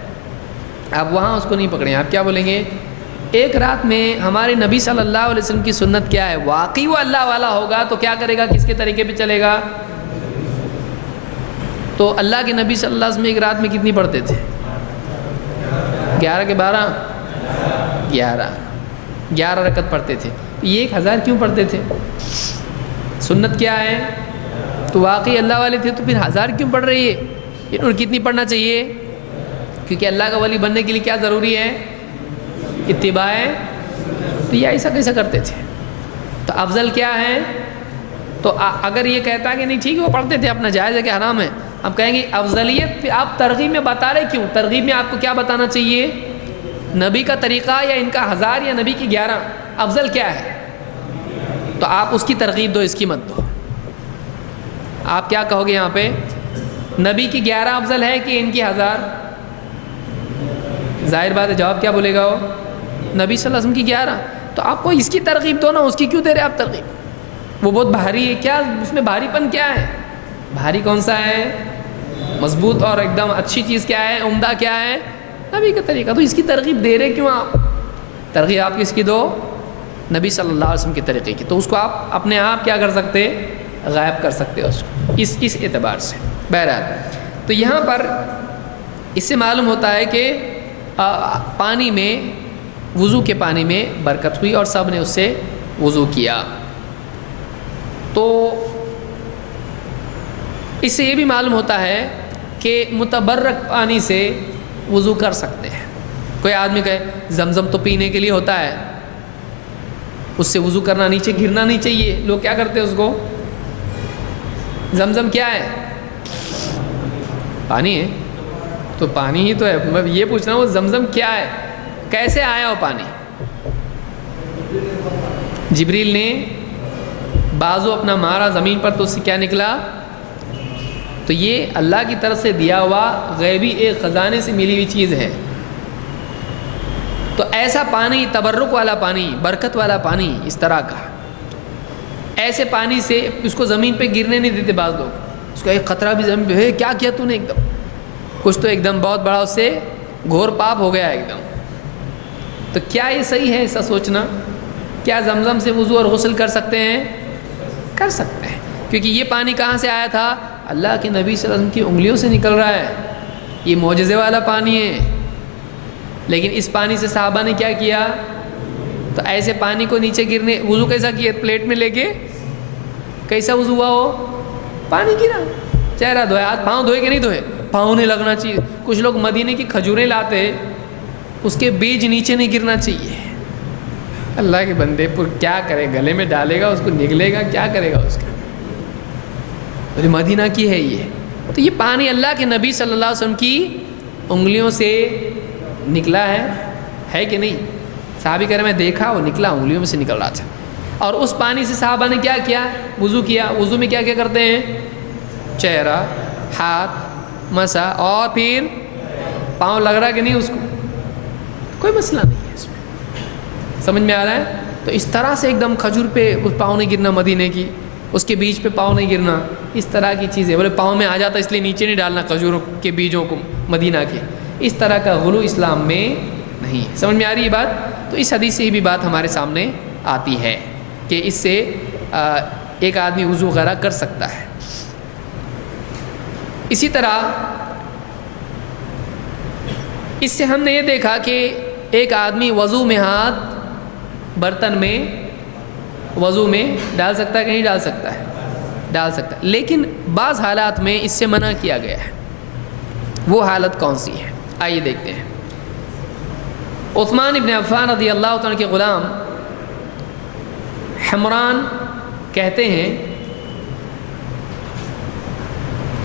آپ وہاں اس کو نہیں پکڑیں. آپ کیا بولیں گے؟ ایک رات میں ہمارے نبی صلی اللہ علیہ وسلم کی سنت کیا ہے؟ واقعی وہ اللہ والا ہوگا تو کیا کرے گا؟ کس کے طریقے پہ چلے گا؟ تو اللہ کے نبی صلی اللہ علیہ وسلم ایک رات میں کتنی پڑھتے تھے؟ 11 کے 12 11 رکعت پڑھتے تھے. یہ 1000 کیوں پڑھتے تھے؟ سنت کیا ہے؟ تو واقعی اللہ والے تھے تو پھر 1000 کیوں پڑھ رہی ہے؟ اور کتنی پڑھنا چاہیے؟ کیونکہ اللہ کا ولی بننے کے لیے کیا ضروری ہے؟ اتباع. تو یہ ایسا کیسا کرتے تھے؟ تو افضل کیا ہے؟ تو اگر یہ کہتا ہے کہ نہیں ٹھیک ہے وہ پڑھتے تھے, اپنا جائز ہے کہ حرام ہے, ہم کہیں گے افضلیت پہ آپ ترغیب میں بتا رہے کیوں؟ ترغیب میں آپ کو کیا بتانا چاہیے؟ نبی کا طریقہ یا ان کا 1000 یا نبی کی 11؟ افضل کیا ہے؟ تو آپ اس کی ترغیب دو, اس کی مت دو. آپ کیا کہو گے یہاں پہ؟ نبی کی 11 افضل ہے کہ ان کی 1000؟ ظاہر بات ہے جواب کیا بولے گا وہ؟ نبی صلی اللہ علیہ وسلم کی 11. تو آپ کو اس کی ترغیب دو نا, اس کی کیوں دے رہے آپ ترغیب؟ وہ بہت بھاری ہے. کیا اس میں بھاری پن کیا ہے؟ بھاری کون سا ہے؟ مضبوط اور ایک دم اچھی چیز کیا ہے؟ عمدہ کیا ہے؟ نبی کا طریقہ. تو اس کی ترغیب دے رہے کیوں آپ؟ ترغیب آپ کس کی دو؟ نبی صلی اللہ علیہ وسلم کے طریقے کی. تو اس کو آپ اپنے آپ کیا کر سکتے؟ غائب کر سکتے اس کو, اس اعتبار سے. بہرحال تو یہاں پر اس سے معلوم ہوتا ہے کہ پانی میں, وضو کے پانی میں برکت ہوئی اور سب نے اس سے وضو کیا. تو اس سے یہ بھی معلوم ہوتا ہے کہ متبرک پانی سے وضو کر سکتے ہیں. کوئی آدمی کہے زمزم تو پینے کے لیے ہوتا ہے, اس سے وضو کرنا, نیچے گرنا نہیں چاہیے. لوگ کیا کرتے ہیں اس کو؟ زمزم کیا ہے؟ پانی ہے. تو پانی ہی تو ہے. میں یہ پوچھ رہا ہوں زمزم کیا ہے, کیسے آیا وہ پانی؟ جبریل نے بازو اپنا مارا زمین پر تو اس سے کیا نکلا؟ تو یہ اللہ کی طرف سے دیا ہوا غیبی ایک خزانے سے ملی ہوئی چیز ہے. تو ایسا پانی, تبرک والا پانی, برکت والا پانی, اس طرح کا, ایسے پانی سے اس کو زمین پہ گرنے نہیں دیتے بعض لوگ. اس کا ایک خطرہ بھی زمین پہ ہے, کیا کیا تو نے ایک دم, کچھ تو ایک دم بہت بڑا اس سے گھور پاپ ہو گیا ایک دم. تو کیا یہ صحیح ہے ایسا سوچنا؟ کیا زمزم سے وضو اور غسل کر سکتے ہیں؟ کر سکتے ہیں, کیونکہ یہ پانی کہاں سے آیا تھا؟ اللہ کے نبی صلی اللہ علیہ وسلم کی انگلیوں سے نکل رہا ہے. یہ معجزے والا پانی ہے. لیکن اس پانی سے صحابہ نے کیا کیا؟ تو ایسے پانی کو نیچے گرنے, وضو کیسا کیا؟ پلیٹ میں لے کے کیسا وضو ہوا وہ؟ پانی گرا, چہرہ دھویا, ہاتھ پاؤں دھوئے کہ نہیں دھوئے؟ پاؤں نہیں لگنا چاہیے. کچھ لوگ مدینے کی کھجوریں لاتے, اس کے بیج نیچے نہیں گرنا چاہیے. اللہ کے بندے پر کیا کرے, گلے میں ڈالے گا, اس کو نگلے گا, کیا کرے گا اس کا؟ مدینہ کی ہے یہ. تو یہ پانی اللہ کے نبی صلی اللہ علیہ وسلم کی انگلیوں سے نکلا ہے کہ نہیں؟ صحابی کہہ رہے میں دیکھا وہ نکلا, انگلیوں میں سے نکل رہا تھا. اور اس پانی سے صحابہ نے کیا کیا؟ وضو کیا. وضو میں کیا کیا کرتے ہیں؟ چہرہ, ہاتھ مسا, اور پھر پاؤں لگ رہا کہ نہیں اس کو؟ کوئی مسئلہ نہیں ہے اس میں. سمجھ میں آ رہا ہے؟ تو اس طرح سے ایک دم کھجور پہ پاؤں نہیں گرنا, مدینے کی اس کے بیج پہ پاؤں نہیں گرنا, اس طرح کی چیزیں. بولے پاؤں میں آ جاتا اس لیے نیچے نہیں ڈالنا کھجوروں کے بیجوں کو مدینہ کے. اس طرح کا غلو اسلام میں نہیں ہے. سمجھ میں آ رہی ہے بات؟ تو اس حدیث سے بھی بات ہمارے سامنے آتی ہے کہ اس سے ایک آدمی وضو وغیرہ کر سکتا ہے. اسی طرح اس سے ہم نے یہ دیکھا کہ ایک آدمی وضو میں ہاتھ برتن میں وضو میں ڈال سکتا ہے کہ نہیں ڈال سکتا ہے؟ ڈال سکتا ہے. لیکن بعض حالات میں اس سے منع کیا گیا ہے. وہ حالت کون سی ہے؟ آئیے دیکھتے ہیں. عثمان ابن عفان رضی اللہ تعالیٰ کے غلام حمران کہتے ہیں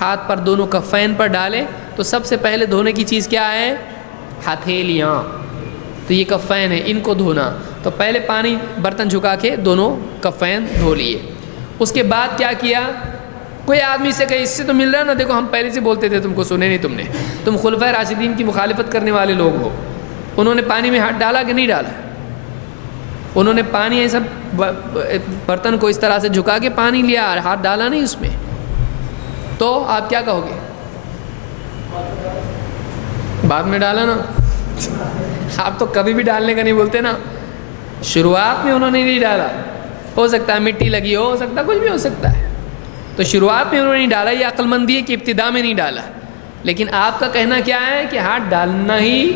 ہاتھ پر دونوں کفین پر ڈالے تو سب سے پہلے دھونے کی چیز کیا ہے؟ ہتھیلیاں. تو یہ کفین ہے، ان کو دھونا. تو پہلے پانی برتن جھکا کے دونوں کفین دھو لیے. اس کے بعد کیا کیا؟ کوئی آدمی سے کہے اس سے تو مل رہا ہے نا، دیکھو ہم پہلے سے بولتے تھے، تم کو سنے نہیں تم نے، تم خلفائے راشدین کی مخالفت کرنے والے لوگ ہو. انہوں نے پانی میں ہاتھ ڈالا کہ نہیں ڈالا؟ انہوں نے پانی ایسا برتن کو اس طرح سے جھکا کے پانی لیا اور ہاتھ ڈالا نہیں اس میں. تو آپ کیا کہو گے؟ بعد میں ڈالا نا. آپ تو کبھی بھی ڈالنے کا نہیں بولتے نا. شروعات میں انہوں نے نہیں ڈالا، ہو سکتا ہے مٹی لگی ہو سکتا ہے کچھ بھی ہو سکتا ہے. تو شروعات میں انہوں نے نہیں ڈالا، یہ عقل مندی ہے کہ ابتدا میں نہیں ڈالا. لیکن آپ کا کہنا کیا ہے کہ ہاتھ ڈالنا ہی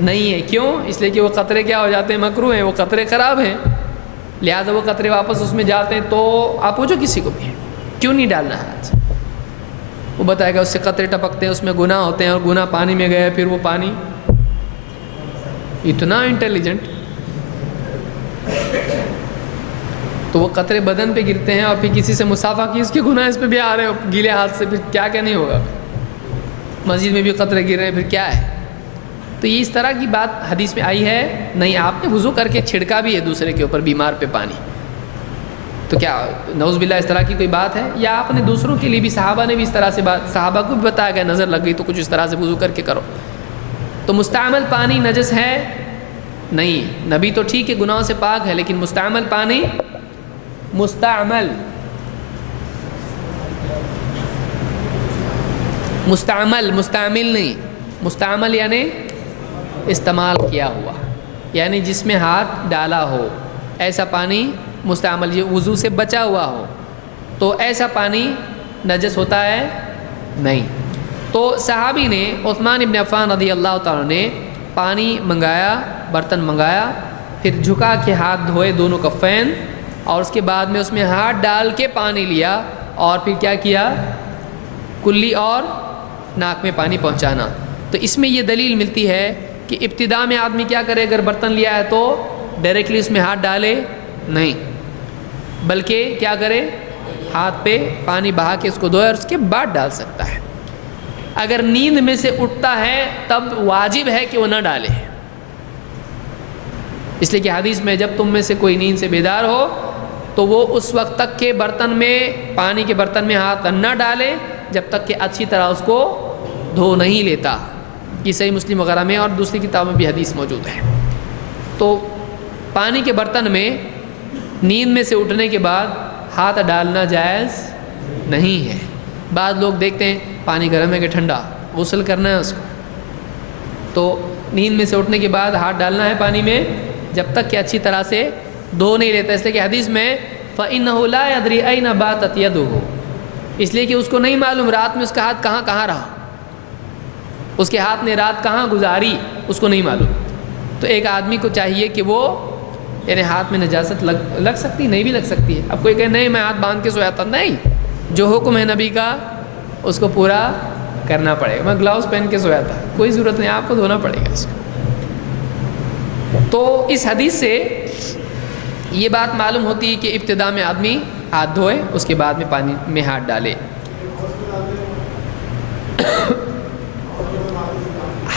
نہیں ہے. کیوں؟ اس لیے کہ وہ قطرے کیا ہو جاتے ہیں؟ مکروہ ہیں، وہ قطرے خراب ہیں، لہٰذا وہ قطرے واپس اس میں جاتے ہیں. تو آپ پوچھو کسی کو بھی کیوں نہیں ڈالنا ہاتھ، وہ بتائے گا اس سے قطرے ٹپکتے ہیں، اس میں گناہ ہوتے ہیں، اور گناہ پانی میں گیا پھر وہ پانی. اتنا انٹیلیجنٹ. تو وہ قطرے بدن پہ گرتے ہیں اور پھر کسی سے مصافحہ کی، اس کے گناہ اس پہ بھی آ رہے ہو گیلے ہاتھ سے، پھر کیا کیا نہیں ہوگا. مسجد میں بھی قطرے گر رہے ہیں، پھر کیا ہے؟ تو یہ اس طرح کی بات حدیث میں آئی ہے نہیں. آپ نے وضو کر کے چھڑکا بھی ہے دوسرے کے اوپر بیمار پہ پانی، تو کیا نعوذ باللہ اس طرح کی کوئی بات ہے؟ یا آپ نے دوسروں کے لیے بھی، صحابہ نے بھی اس طرح سے بات، صحابہ کو بھی بتایا گیا نظر لگ گئی تو کچھ اس طرح سے وضو کر کے کرو. تو مستعمل پانی نجس ہے نہیں. نبی تو ٹھیک ہے گناہوں سے پاک ہے، لیکن مستعمل پانی، مستعمل مستعمل نہیں، مستعمل یعنی استعمال کیا ہوا، یعنی جس میں ہاتھ ڈالا ہو ایسا پانی مستعمل، یہ وضو سے بچا ہوا ہو تو ایسا پانی نجس ہوتا ہے نہیں. تو صحابی نے، عثمان ابن عفان رضی اللہ تعالیٰ نے پانی منگایا، برتن منگایا، پھر جھکا کے ہاتھ دھوئے دونوں کفین، اور اس کے بعد میں اس میں ہاتھ ڈال کے پانی لیا، اور پھر کیا کیا؟ کلی اور ناک میں پانی پہنچانا. تو اس میں یہ دلیل ملتی ہے کہ ابتدا میں آدمی کیا کرے؟ اگر برتن لیا ہے تو ڈائریکٹلی اس میں ہاتھ ڈالے نہیں، بلکہ کیا کرے؟ ہاتھ پہ پانی بہا کے اس کو دھوئے اور اس کے بعد ڈال سکتا ہے. اگر نیند میں سے اٹھتا ہے تب واجب ہے کہ وہ نہ ڈالے، اس لیے کہ حدیث میں جب تم میں سے کوئی نیند سے بیدار ہو تو وہ اس وقت تک کے برتن میں، پانی کے برتن میں ہاتھ نہ ڈالے جب تک کہ اچھی طرح اس کو دھو نہیں لیتا. یہ صحیح مسلم وغیرہ میں اور دوسری کتابوں میں بھی حدیث موجود ہے. تو پانی کے برتن میں نیند میں سے اٹھنے کے بعد ہاتھ ڈالنا جائز نہیں ہے. بعض لوگ دیکھتے ہیں پانی گرم ہے کہ ٹھنڈا، غسل کرنا ہے اس کو، تو نیند میں سے اٹھنے کے بعد ہاتھ ڈالنا ہے پانی میں جب تک کہ اچھی طرح سے دھو نہیں لیتا. اس لیے کہ حدیث میں فَإِنَّهُ لَا يَدْرِي أَيْنَ بَاتَتْ يَدُهُ، اس لیے کہ اس کو نہیں معلوم رات میں اس کا ہاتھ کہاں کہاں رہا، اس کے ہاتھ نے رات کہاں گزاری، اس کو نہیں معلوم. تو ایک آدمی کو چاہیے کہ وہ، یعنی ہاتھ میں نجاست لگ سکتی، نہیں بھی لگ سکتی ہے. اب کوئی کہے نہیں میں ہاتھ باندھ کے سویا تھا، نہیں، جو حکم ہے نبی کا اس کو پورا کرنا پڑے گا. میں گلاؤز پہن کے سویا تھا، کوئی ضرورت نہیں، آپ کو دھونا پڑے گا اس کو. تو اس حدیث سے یہ بات معلوم ہوتی ہے کہ ابتدا میں آدمی ہاتھ دھوئے، اس کے بعد میں پانی میں ہاتھ ڈالے.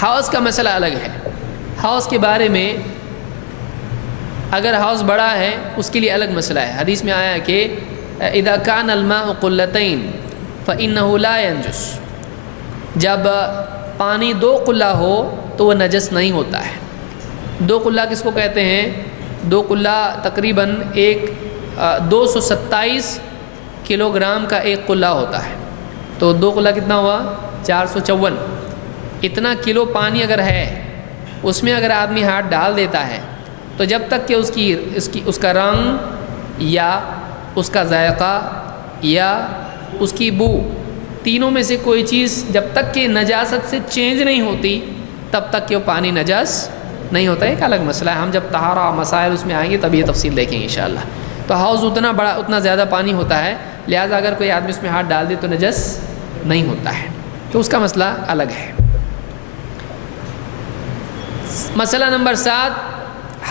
حوض کا مسئلہ الگ ہے. حوض کے بارے میں اگر حوض بڑا ہے اس کے لیے الگ مسئلہ ہے. حدیث میں آیا کہ اذا كان الماء قلتين فإنه لا ينجس، جب پانی 2 قلہ ہو تو وہ نجس نہیں ہوتا ہے. 2 قلہ کس کو کہتے ہیں؟ 2 قلہ تقریباً 227 کلو گرام کا 1 قلہ ہوتا ہے. تو 2 قلہ کتنا ہوا؟ 454. اتنا کلو پانی اگر ہے اس میں اگر آدمی ہاتھ ڈال دیتا ہے تو جب تک کہ اس کا رنگ یا اس کا ذائقہ یا اس کی بو، تینوں میں سے کوئی چیز جب تک کہ نجاست سے چینج نہیں ہوتی تب تک کہ وہ پانی نجس نہیں ہوتا. ایک الگ مسئلہ ہے، ہم جب طہارہ مسائل اس میں آئیں گے تب یہ تفصیل دیکھیں گے انشاءاللہ. تو حوض اتنا بڑا، اتنا زیادہ پانی ہوتا ہے، لہٰذا اگر کوئی آدمی اس میں ہاتھ ڈال دے تو نجس نہیں ہوتا ہے. تو اس کا مسئلہ الگ ہے. مسئلہ نمبر 7،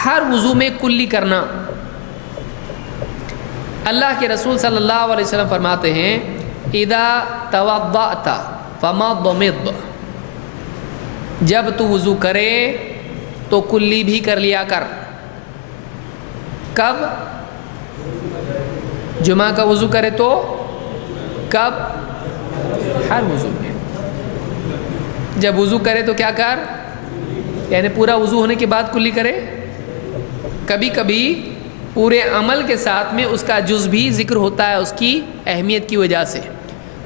ہر وضو میں کلی کرنا. اللہ کے رسول صلی اللہ علیہ وسلم فرماتے ہیں اذا توضأت فمضمض، جب تو وضو کرے تو کلی بھی کر لیا کر۔ کب؟ جمعہ کا وضو کرے تو کب؟ ہر وضو میں۔ جب وضو کرے تو کیا کر؟ یعنی پورا وضو ہونے کے بعد کلی کرے۔ کبھی کبھی پورے عمل کے ساتھ میں اس کا جز بھی ذکر ہوتا ہے اس کی اہمیت کی وجہ سے۔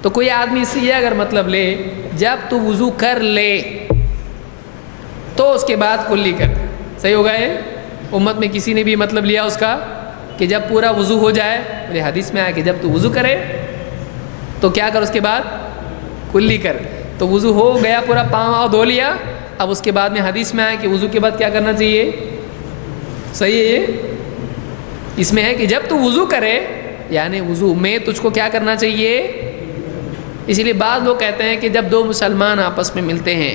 تو کوئی آدمی اس یہ اگر مطلب لے جب تو وضو کر لے تو اس کے بعد کلی کر، صحیح ہوگا؟ یہ امت میں کسی نے بھی مطلب لیا اس کا کہ جب پورا وضو ہو جائے، میرے حدیث میں آیا کہ جب تو وضو کرے تو کیا کر، اس کے بعد کلی کر۔ تو وضو ہو گیا پورا، پاؤں دھو لیا، اب اس کے بعد میں حدیث میں آیا کہ وضو کے بعد کیا کرنا چاہیے؟ صحیح ہے؟ یہ اس میں ہے کہ جب تو وضو کرے، یعنی وضو میں تجھ کو کیا کرنا چاہیے۔ اسی لیے بعض لوگ کہتے ہیں کہ جب دو مسلمان آپس میں ملتے ہیں،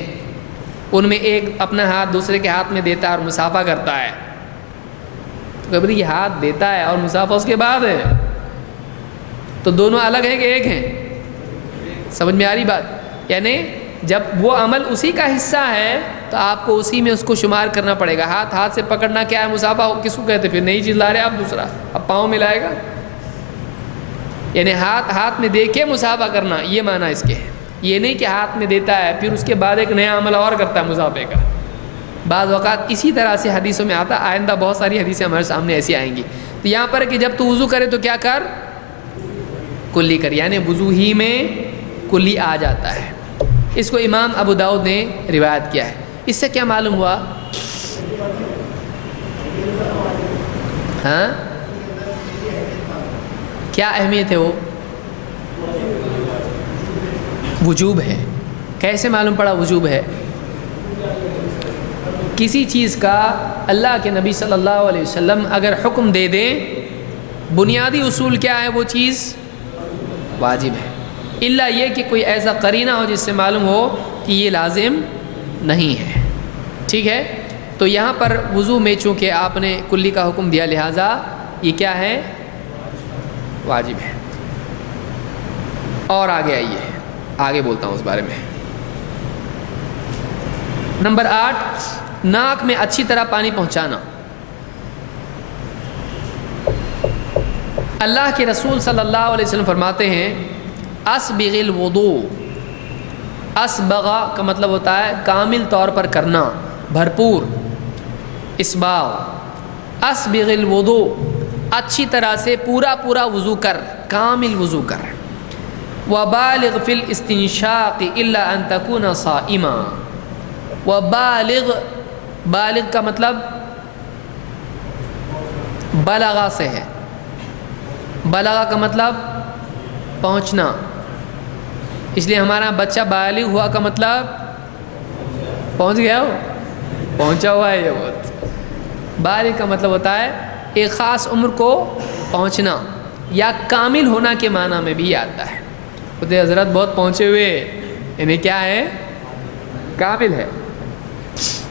ان میں ایک اپنا ہاتھ دوسرے کے ہاتھ میں دیتا ہے اور مصافحہ کرتا ہے، تو کبھی یہ ہاتھ دیتا ہے اور مصافحہ اس کے بعد ہے، تو دونوں الگ ہیں کہ ایک ہیں؟ سمجھ میں آ رہی بات؟ یعنی جب وہ عمل اسی کا حصہ ہے تو آپ کو اسی میں اس کو شمار کرنا پڑے گا۔ ہاتھ سے پکڑنا کیا ہے؟ مصافحہ کس کو کہتے؟ پھر نئی چیز لا رہے آپ دوسرا، اب پاؤں میں لائے گا، یعنی ہاتھ میں دے کے مصافحہ کرنا، یہ معنی اس کے ہے۔ یہ نہیں کہ ہاتھ میں دیتا ہے پھر اس کے بعد ایک نیا عمل اور کرتا ہے مصافحے کا۔ بعض اوقات اسی طرح سے حدیثوں میں آتا، آئندہ بہت ساری حدیثیں ہمارے سامنے ایسی آئیں گی۔ تو یہاں پر کہ جب تو وضو کرے تو کیا کر؟ کلی کر، یعنی وضو ہی میں کلی آ جاتا ہے۔ اس کو امام ابو داؤد نے روایت کیا ہے۔ اس سے کیا معلوم ہوا؟ ہاں کیا اہمیت ہے؟ وہ وجوب ہے۔ کیسے معلوم پڑا وجوب ہے؟ کسی چیز کا اللہ کے نبی صلی اللہ علیہ وسلم اگر حکم دے دیں، بنیادی اصول کیا ہے؟ وہ چیز واجب ہے، الا یہ کہ کوئی ایسا قرینہ ہو جس سے معلوم ہو کہ یہ لازم نہیں ہے۔ ٹھیک ہے؟ تو یہاں پر وضو میں چونکہ آپ نے کلی کا حکم دیا، لہٰذا یہ کیا ہے؟ واجب ہے۔ اور آگے آئیے، آگے بولتا ہوں اس بارے میں۔ نمبر 8، ناک میں اچھی طرح پانی پہنچانا۔ اللہ کے رسول صلی اللہ علیہ وسلم فرماتے ہیں اسبغ الوضوء، اسبغا کا مطلب ہوتا ہے کامل طور پر کرنا، بھرپور، اسباغ۔ اسبغ الوضوء، اچھی طرح سے پورا وضو کر، کامل وضو کر۔ وبالغ فی الاستنشاق الا ان تکون صائما، وبالغ، بالغ کا مطلب بلغہ سے ہے، بلغہ کا مطلب پہنچنا، اس لیے ہمارا بچہ بالغ ہوا کا مطلب پہنچ گیا ہو، پہنچا ہوا ہے۔ یہ بہت بالغ کا مطلب ہوتا ہے ایک خاص عمر کو پہنچنا، یا کامل ہونا کے معنی میں بھی آتا ہے۔ خود حضرت بہت پہنچے ہوئے، انہیں کیا ہے؟ کامل ہے۔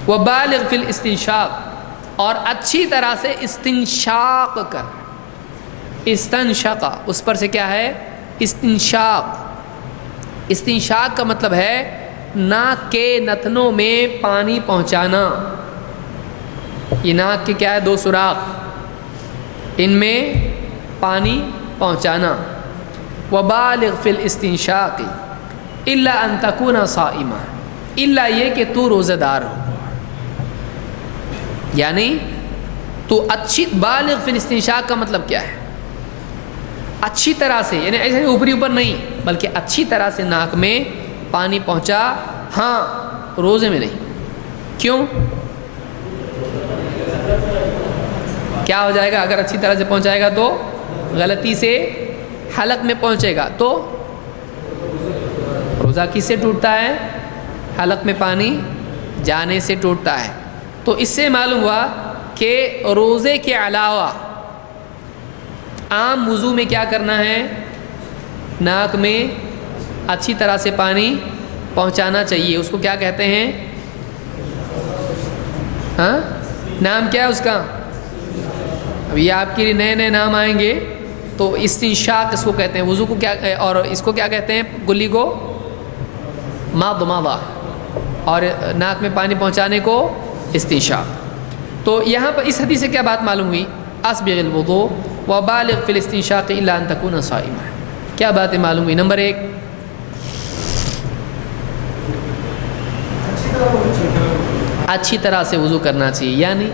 وبالغ فی الاستنشاق، اور اچھی طرح سے استنشاق کر۔ استنشق، اس پر سے کیا ہے؟ استنشاق۔ استنشاق کا مطلب ہے ناک کے نتنوں میں پانی پہنچانا۔ یہ ناک کے کیا ہے؟ 2 سوراخ، ان میں پانی پہنچانا۔ وبالغ فی الاستنشاق الا ان تکون صائما، الا یہ کہ تو روزہ دار ہو، یعنی تو اچھی، بالغ فی الاستنشاق کا مطلب کیا ہے؟ اچھی طرح سے، یعنی ایسے اوپر نہیں، بلکہ اچھی طرح سے ناک میں پانی پہنچا، ہاں روزے میں نہیں۔ کیوں؟ کیا ہو جائے گا اگر اچھی طرح سے پہنچائے گا تو؟ غلطی سے حلق میں پہنچے گا تو روزہ کس سے ٹوٹتا ہے؟ حلق میں پانی جانے سے ٹوٹتا ہے۔ تو اس سے معلوم ہوا کہ روزے کے علاوہ عام وضو میں کیا کرنا ہے؟ ناک میں اچھی طرح سے پانی پہنچانا چاہیے۔ اس کو کیا کہتے ہیں؟ ہاں نام کیا ہے اس کا؟ اب یہ آپ کے لیے نئے نئے نام آئیں گے، تو استنشاق اس کو کہتے ہیں، وضو کو کیا، اور اس کو کیا کہتے ہیں، کلی کو مضمضہ، اور ناک میں پانی پہنچانے کو استنشاق۔ تو یہاں پر اس حدیث سے کیا بات معلوم ہوئی؟ اسبغ الوضوء وبالغ فی الاستنشاق الا ان تکون صائما۔ کیا باتیں معلوم ہوئی؟ نمبر 1، اچھی طرح سے وضو کرنا چاہیے، یعنی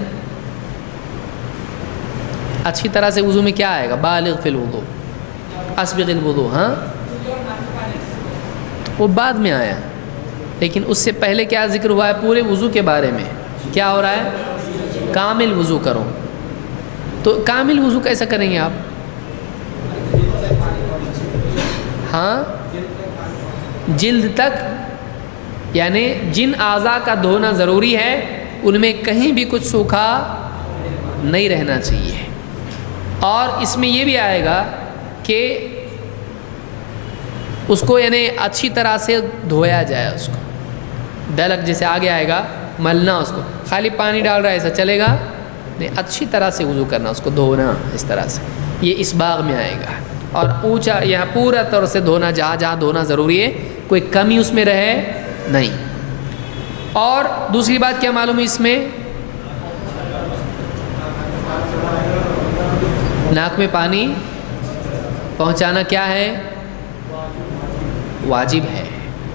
اچھی طرح سے وضو میں کیا آئے گا؟ بالغ فی الوضوء، اسبغ الوضوء، ہاں وہ بعد میں آیا، لیکن اس سے پہلے کیا ذکر ہوا ہے پورے وضو کے بارے میں؟ کیا ہو رہا ہے؟ کامل وضو کرو۔ تو کامل وضو کیسا کریں گے آپ؟ ہاں جلد تک، یعنی جن اعضاء کا دھونا ضروری ہے ان میں کہیں بھی کچھ سوکھا نہیں رہنا چاہیے۔ اور اس میں یہ بھی آئے گا کہ اس کو یعنی اچھی طرح سے دھویا جائے، اس کو دلک جیسے آگے آئے گا، ملنا، اس کو خالی پانی ڈال رہا ہے ایسا چلے گا نہیں، اچھی طرح سے وضو کرنا، اس کو دھونا اس طرح سے، یہ اسباغ میں آئے گا۔ اور اونچا یہاں پورا طور سے دھونا، جہاں جہاں دھونا ضروری ہے، کوئی کمی اس میں رہے نہیں۔ اور دوسری بات کیا معلوم ہے اس میں؟ ناک میں پانی پہنچانا کیا ہے؟ واجب ہے،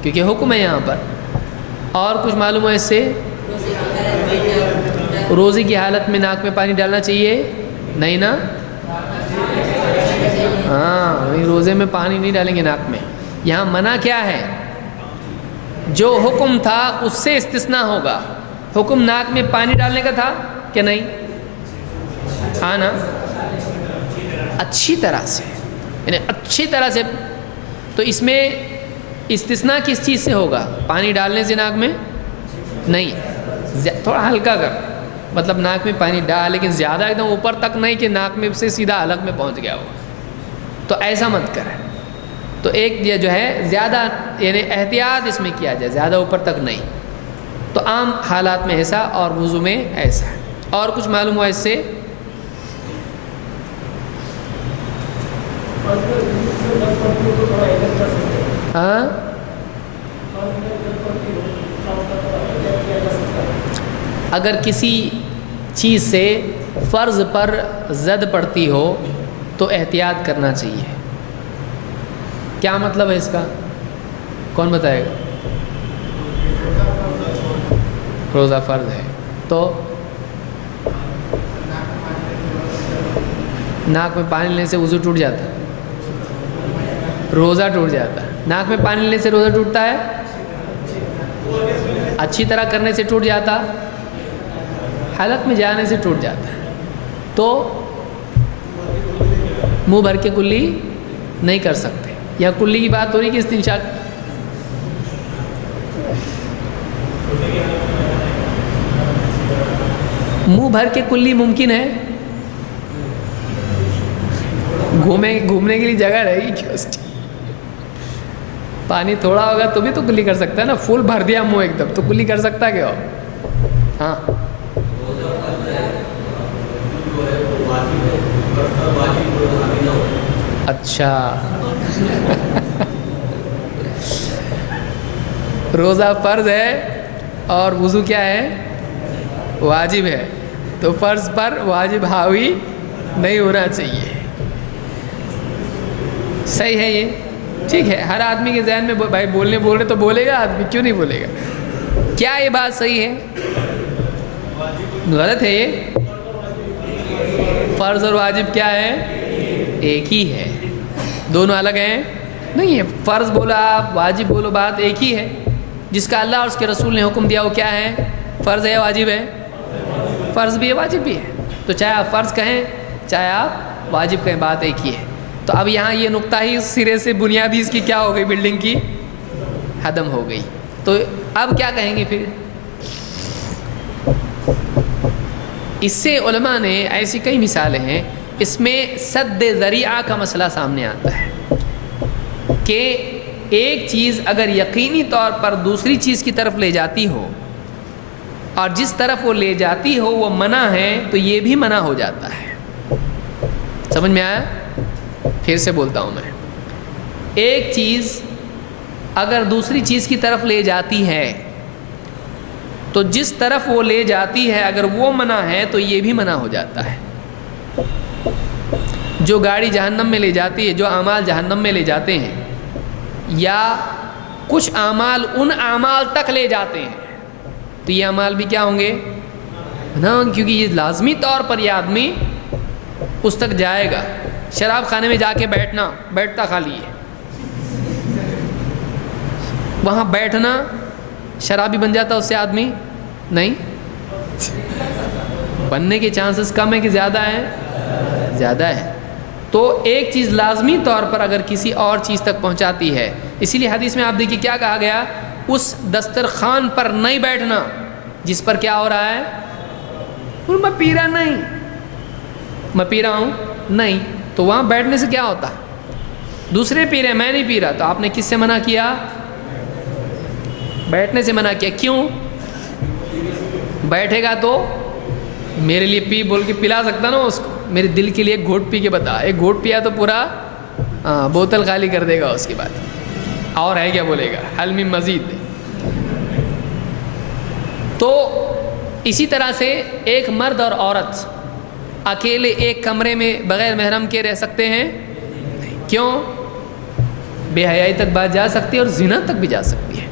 کیونکہ حکم ہے یہاں پر۔ اور کچھ معلوم ہے اس سے؟ روزے کی حالت میں ناک میں پانی ڈالنا چاہیے نہیں نا؟ ہاں روزے میں پانی نہیں ڈالیں گے ناک میں۔ یہاں منع کیا ہے؟ جو حکم تھا اس سے استثناء ہوگا۔ حکم ناک میں پانی ڈالنے کا تھا کہ نہیں؟ ہاں نا؟ اچھی طرح سے، یعنی اچھی طرح سے۔ تو اس میں استثناء کس چیز سے ہوگا؟ پانی ڈالنے سے ناک میں نہیں، تھوڑا ہلکا کر، مطلب ناک میں پانی ڈال، لیکن زیادہ ایک دم اوپر تک نہیں کہ ناک میں سے سیدھا حلق میں پہنچ گیا ہو، تو ایسا مت کر۔ تو ایک یہ جو ہے زیادہ یعنی احتیاط اس میں کیا جائے، زیادہ اوپر تک نہیں۔ تو عام حالات میں ایسا، اور وضو میں ایسا۔ اور کچھ معلوم ہوا اس سے؟ ہاں اگر کسی چیز سے فرض پر زد پڑتی ہو تو احتیاط کرنا چاہیے۔ کیا مطلب ہے اس کا؟ کون بتائے گا؟ روزہ فرض ہے تو ناک میں پانی لینے سے وضو ٹوٹ جاتا ہے، روزہ ٹوٹ جاتا ہے۔ ناک میں پانی لینے سے روزہ ٹوٹتا ہے؟ اچھی طرح کرنے سے ٹوٹ جاتا، حلق میں جانے سے ٹوٹ جاتا ہے۔ تو منہ بھر کے کلی نہیں کر سکتے۔ یا کلی کی بات ہو رہی کہ استنشاق؟ منہ بھر کے کلی ممکن ہے؟ گھومنے کے لیے جگہ رہے گی کیا اس کی؟ پانی تھوڑا ہوگا تو بھی تو کلی کر سکتا ہے نا، فل بھر دیا منہ ایک دم تو کلی کر سکتا کیا ہو؟ ہاں اچھا روزہ فرض ہے اور وضو کیا ہے؟ واجب ہے، تو فرض پر واجب حاوی نہیں ہونا چاہیے۔ صحیح ہے یہ؟ ٹھیک ہے، ہر آدمی کے ذہن میں بھائی بول رہے تو بولے گا آدمی، کیوں نہیں بولے گا؟ کیا یہ بات صحیح ہے؟ غلط ہے یہ؟ فرض اور واجب کیا ہے؟ ایک ہی ہے، دونوں الگ ہیں نہیں ہے۔ فرض بولا آپ، واجب بولو، بات ایک ہی ہے۔ جس کا اللہ اور اس کے رسول نے حکم دیا وہ کیا ہے؟ فرض ہے، واجب ہے؟ فرض بھی ہے، واجب بھی ہے۔ تو چاہے آپ فرض کہیں چاہے آپ واجب کہیں، بات ایک ہی ہے۔ تو اب یہاں یہ نقطہ ہی سرے سے بنیادی اس کی کیا ہو گئی؟ بلڈنگ کی ہدم ہو گئی۔ تو اب کیا کہیں گے پھر؟ اس سے علماء نے ایسی کئی مثالیں ہیں، اس میں سد ذریعہ کا مسئلہ سامنے آتا ہے کہ ایک چیز اگر یقینی طور پر دوسری چیز کی طرف لے جاتی ہو، اور جس طرف وہ لے جاتی ہو وہ منع ہے، تو یہ بھی منع ہو جاتا ہے۔ سمجھ میں آیا؟ پھر سے بولتا ہوں میں، ایک چیز اگر دوسری چیز کی طرف لے جاتی ہے تو جس طرف وہ لے جاتی ہے اگر وہ منع ہے تو یہ بھی منع ہو جاتا ہے۔ جو گاڑی جہنم میں لے جاتی ہے، جو اعمال جہنم میں لے جاتے ہیں، یا کچھ اعمال ان اعمال تک لے جاتے ہیں، تو یہ اعمال بھی کیا ہوں گے؟ منع ہوں گے، کیونکہ یہ لازمی طور پر یہ آدمی اس تک جائے گا۔ شراب خانے میں جا کے بیٹھتا خالی ہے، وہاں بیٹھنا شرابی بن جاتا اس سے آدمی؟ نہیں، بننے کے چانسز کم ہے کہ زیادہ ہیں؟ زیادہ ہے۔ تو ایک چیز لازمی طور پر اگر کسی اور چیز تک پہنچاتی ہے، اسی لیے حدیث میں آپ دیکھیے کیا کہا گیا، اس دسترخوان پر نہیں بیٹھنا جس پر کیا ہو رہا ہے؟ میں پی رہا نہیں، میں پی رہا ہوں نہیں، تو وہاں بیٹھنے سے کیا ہوتا ہے؟ دوسرے پی رہے ہیں، میں نہیں پی رہا، تو آپ نے کس سے منع کیا؟ بیٹھنے سے منع کیا۔ کیوں؟ بیٹھے گا تو میرے لیے پی بول کے پلا سکتا نا اس کو، میرے دل کے لیے ایک گھونٹ پی کے بتا، ایک گھونٹ پیا تو پورا بوتل خالی کر دے گا اس کے بعد، اور ہے کیا بولے گا، حل من مزید۔ تو اسی طرح سے ایک مرد اور عورت اکیلے ایک کمرے میں بغیر محرم کے رہ سکتے ہیں؟ کیوں؟ بے حیائی تک بات جا سکتی ہے اور زنا تک بھی جا سکتی ہے،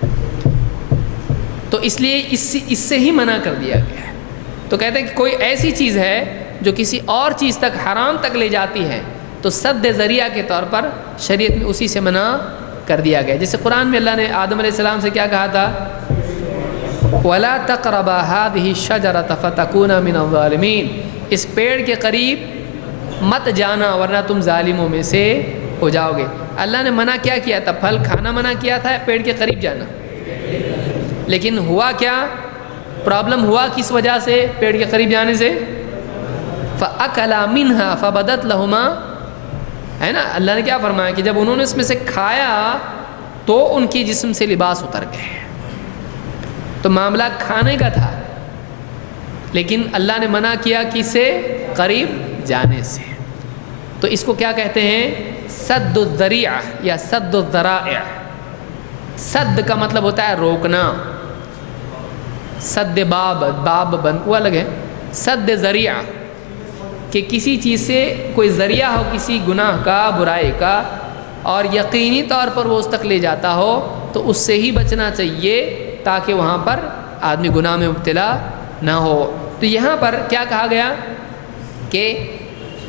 تو اس لیے اس سے ہی منع کر دیا گیا ہے۔ تو کہتے ہیں کہ کوئی ایسی چیز ہے جو کسی اور چیز تک، حرام تک لے جاتی ہے، تو سد ذریعہ کے طور پر شریعت میں اسی سے منع کر دیا گیا۔ جیسے قرآن میں اللہ نے آدم علیہ السلام سے کیا کہا تھا؟ وَلَا تَقْرَبَا هَٰذِهِ الشَّجَرَةَ فَتَكُونَا مِنَ الظَّالِمِينَ، اس پیڑ کے قریب مت جانا ورنہ تم ظالموں میں سے ہو جاؤ گے۔ اللہ نے منع کیا تھا؟ پھل کھانا منع کیا تھا، پیڑ کے قریب جانا، لیکن ہوا کیا؟ پرابلم ہوا کس وجہ سے پیڑ کے قریب جانے سے؟ فَأَكَلَا مِنْهَا فَبَدَتْ لَهُمَا، ہے نا، اللہ نے کیا فرمایا کہ جب انہوں نے اس میں سے کھایا تو ان کی جسم سے لباس اتر گئے۔ تو معاملہ کھانے کا تھا، لیکن اللہ نے منع کیا کس سے؟ قریب جانے سے۔ تو اس کو کیا کہتے ہیں؟ سد الذریعہ یا سد الذرائع۔ سد کا مطلب ہوتا ہے روکنا، سد باب بند وہ الگ ہے، سد ذریعہ کہ کسی چیز سے کوئی ذریعہ ہو کسی گناہ کا، برائی کا، اور یقینی طور پر وہ اس تک لے جاتا ہو تو اس سے ہی بچنا چاہیے تاکہ وہاں پر آدمی گناہ میں مبتلا نہ ہو۔ تو یہاں پر کیا کہا گیا کہ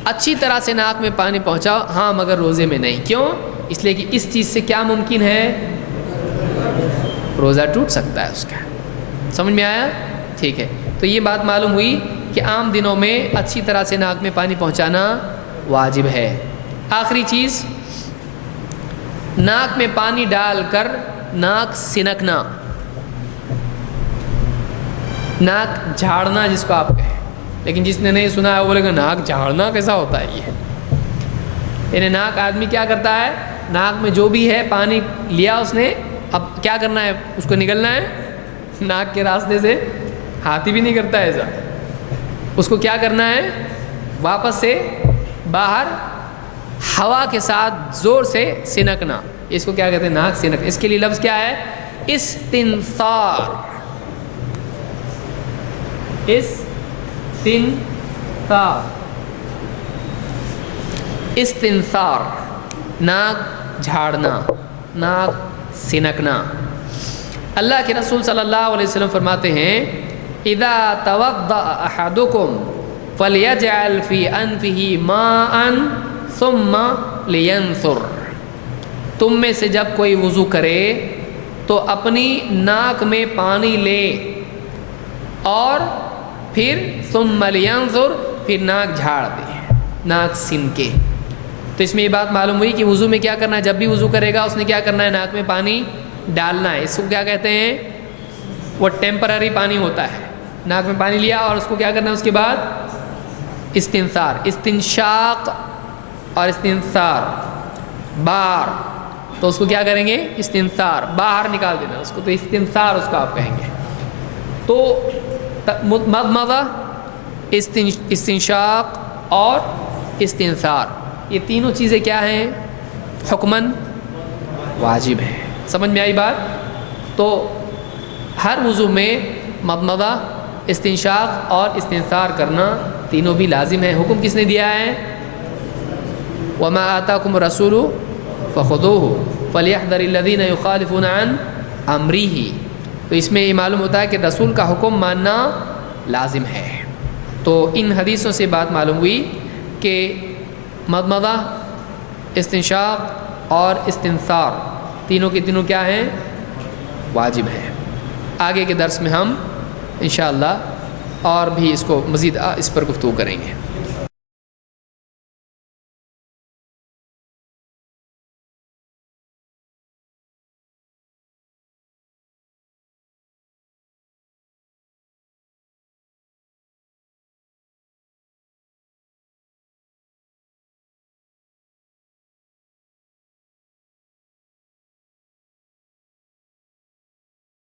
اچھی طرح سے ناک میں پانی پہنچاؤ، ہاں مگر روزے میں نہیں۔ کیوں؟ اس لیے کہ اس چیز سے کیا ممکن ہے؟ روزہ ٹوٹ سکتا ہے اس کا۔ سمجھ میں آیا؟ ٹھیک ہے، تو یہ بات معلوم ہوئی کہ عام دنوں میں اچھی طرح سے ناک میں پانی پہنچانا واجب ہے۔ آخری چیز، ناک میں پانی ڈال کر ناک سنکنا، ناک جھاڑنا جس کو آپ کہیں، لیکن جس نے نہیں سنا ہے وہ بولے گا ناک جھاڑنا کیسا ہوتا ہے؟ یہ یعنی ناک آدمی کیا کرتا ہے، ناک میں جو بھی ہے پانی لیا اس نے، اب کیا کرنا ہے؟ اس کو نگلنا ہے ناک کے راستے سے۔ ہاتھی بھی نہیں کرتا ہے ایسا، اس کو کیا کرنا ہے؟ واپس سے باہر ہوا کے ساتھ زور سے سنکنا، اس کو کیا کہتے ہیں؟ ناک سنک۔ اس کے لیے لفظ کیا ہے؟ استنثار۔ استنثار، ناک جھاڑنا، ناک سنکنا۔ اللہ کے رسول صلی اللہ علیہ وسلم فرماتے ہیں اذا توضأ احدکم فلیجعل فی انفہ ماء ثم لینثر، تم میں سے جب کوئی وضو کرے تو اپنی ناک میں پانی لے اور پھر ثم لینثر، پھر ناک جھاڑ دے، ناک سن کے۔ تو اس میں یہ بات معلوم ہوئی کہ وضو میں کیا کرنا ہے، جب بھی وضو کرے گا اس نے کیا کرنا ہے؟ ناک میں پانی ڈالنا ہے۔ اس کو کیا کہتے ہیں؟ وہ ٹیمپرری پانی ہوتا ہے، ناک میں پانی لیا اور اس کو کیا کرنا ہے؟ اس کے بعد استنثار، استنشاق اور استنثار باہر، تو اس کو کیا کریں گے؟ استنثار، باہر نکال دینا اس کو، تو استنثار اس کو آپ کہیں گے۔ تو مضمضہ، استنشاق اور استنثار، یہ تینوں چیزیں کیا ہیں؟ حکماً واجب ہیں۔ سمجھ میں آئی بات؟ تو ہر وضو میں مضمضہ، استنشاق اور استنثار کرنا تینوں بھی لازم ہے۔ حکم کس نے دیا ہے؟ وما آتاکم الرسول فخذوہ فلیحذر الذین یخالفون عن امرہ۔ تو اس میں یہ معلوم ہوتا ہے کہ رسول کا حکم ماننا لازم ہے۔ تو ان حدیثوں سے بات معلوم ہوئی کہ مضمضہ، استنشاق اور استنثار تینوں کے تینوں کیا ہیں؟ واجب ہیں۔ آگے کے درس میں ہم انشاءاللہ اور بھی اس کو مزید اس پر گفتگو کریں گے۔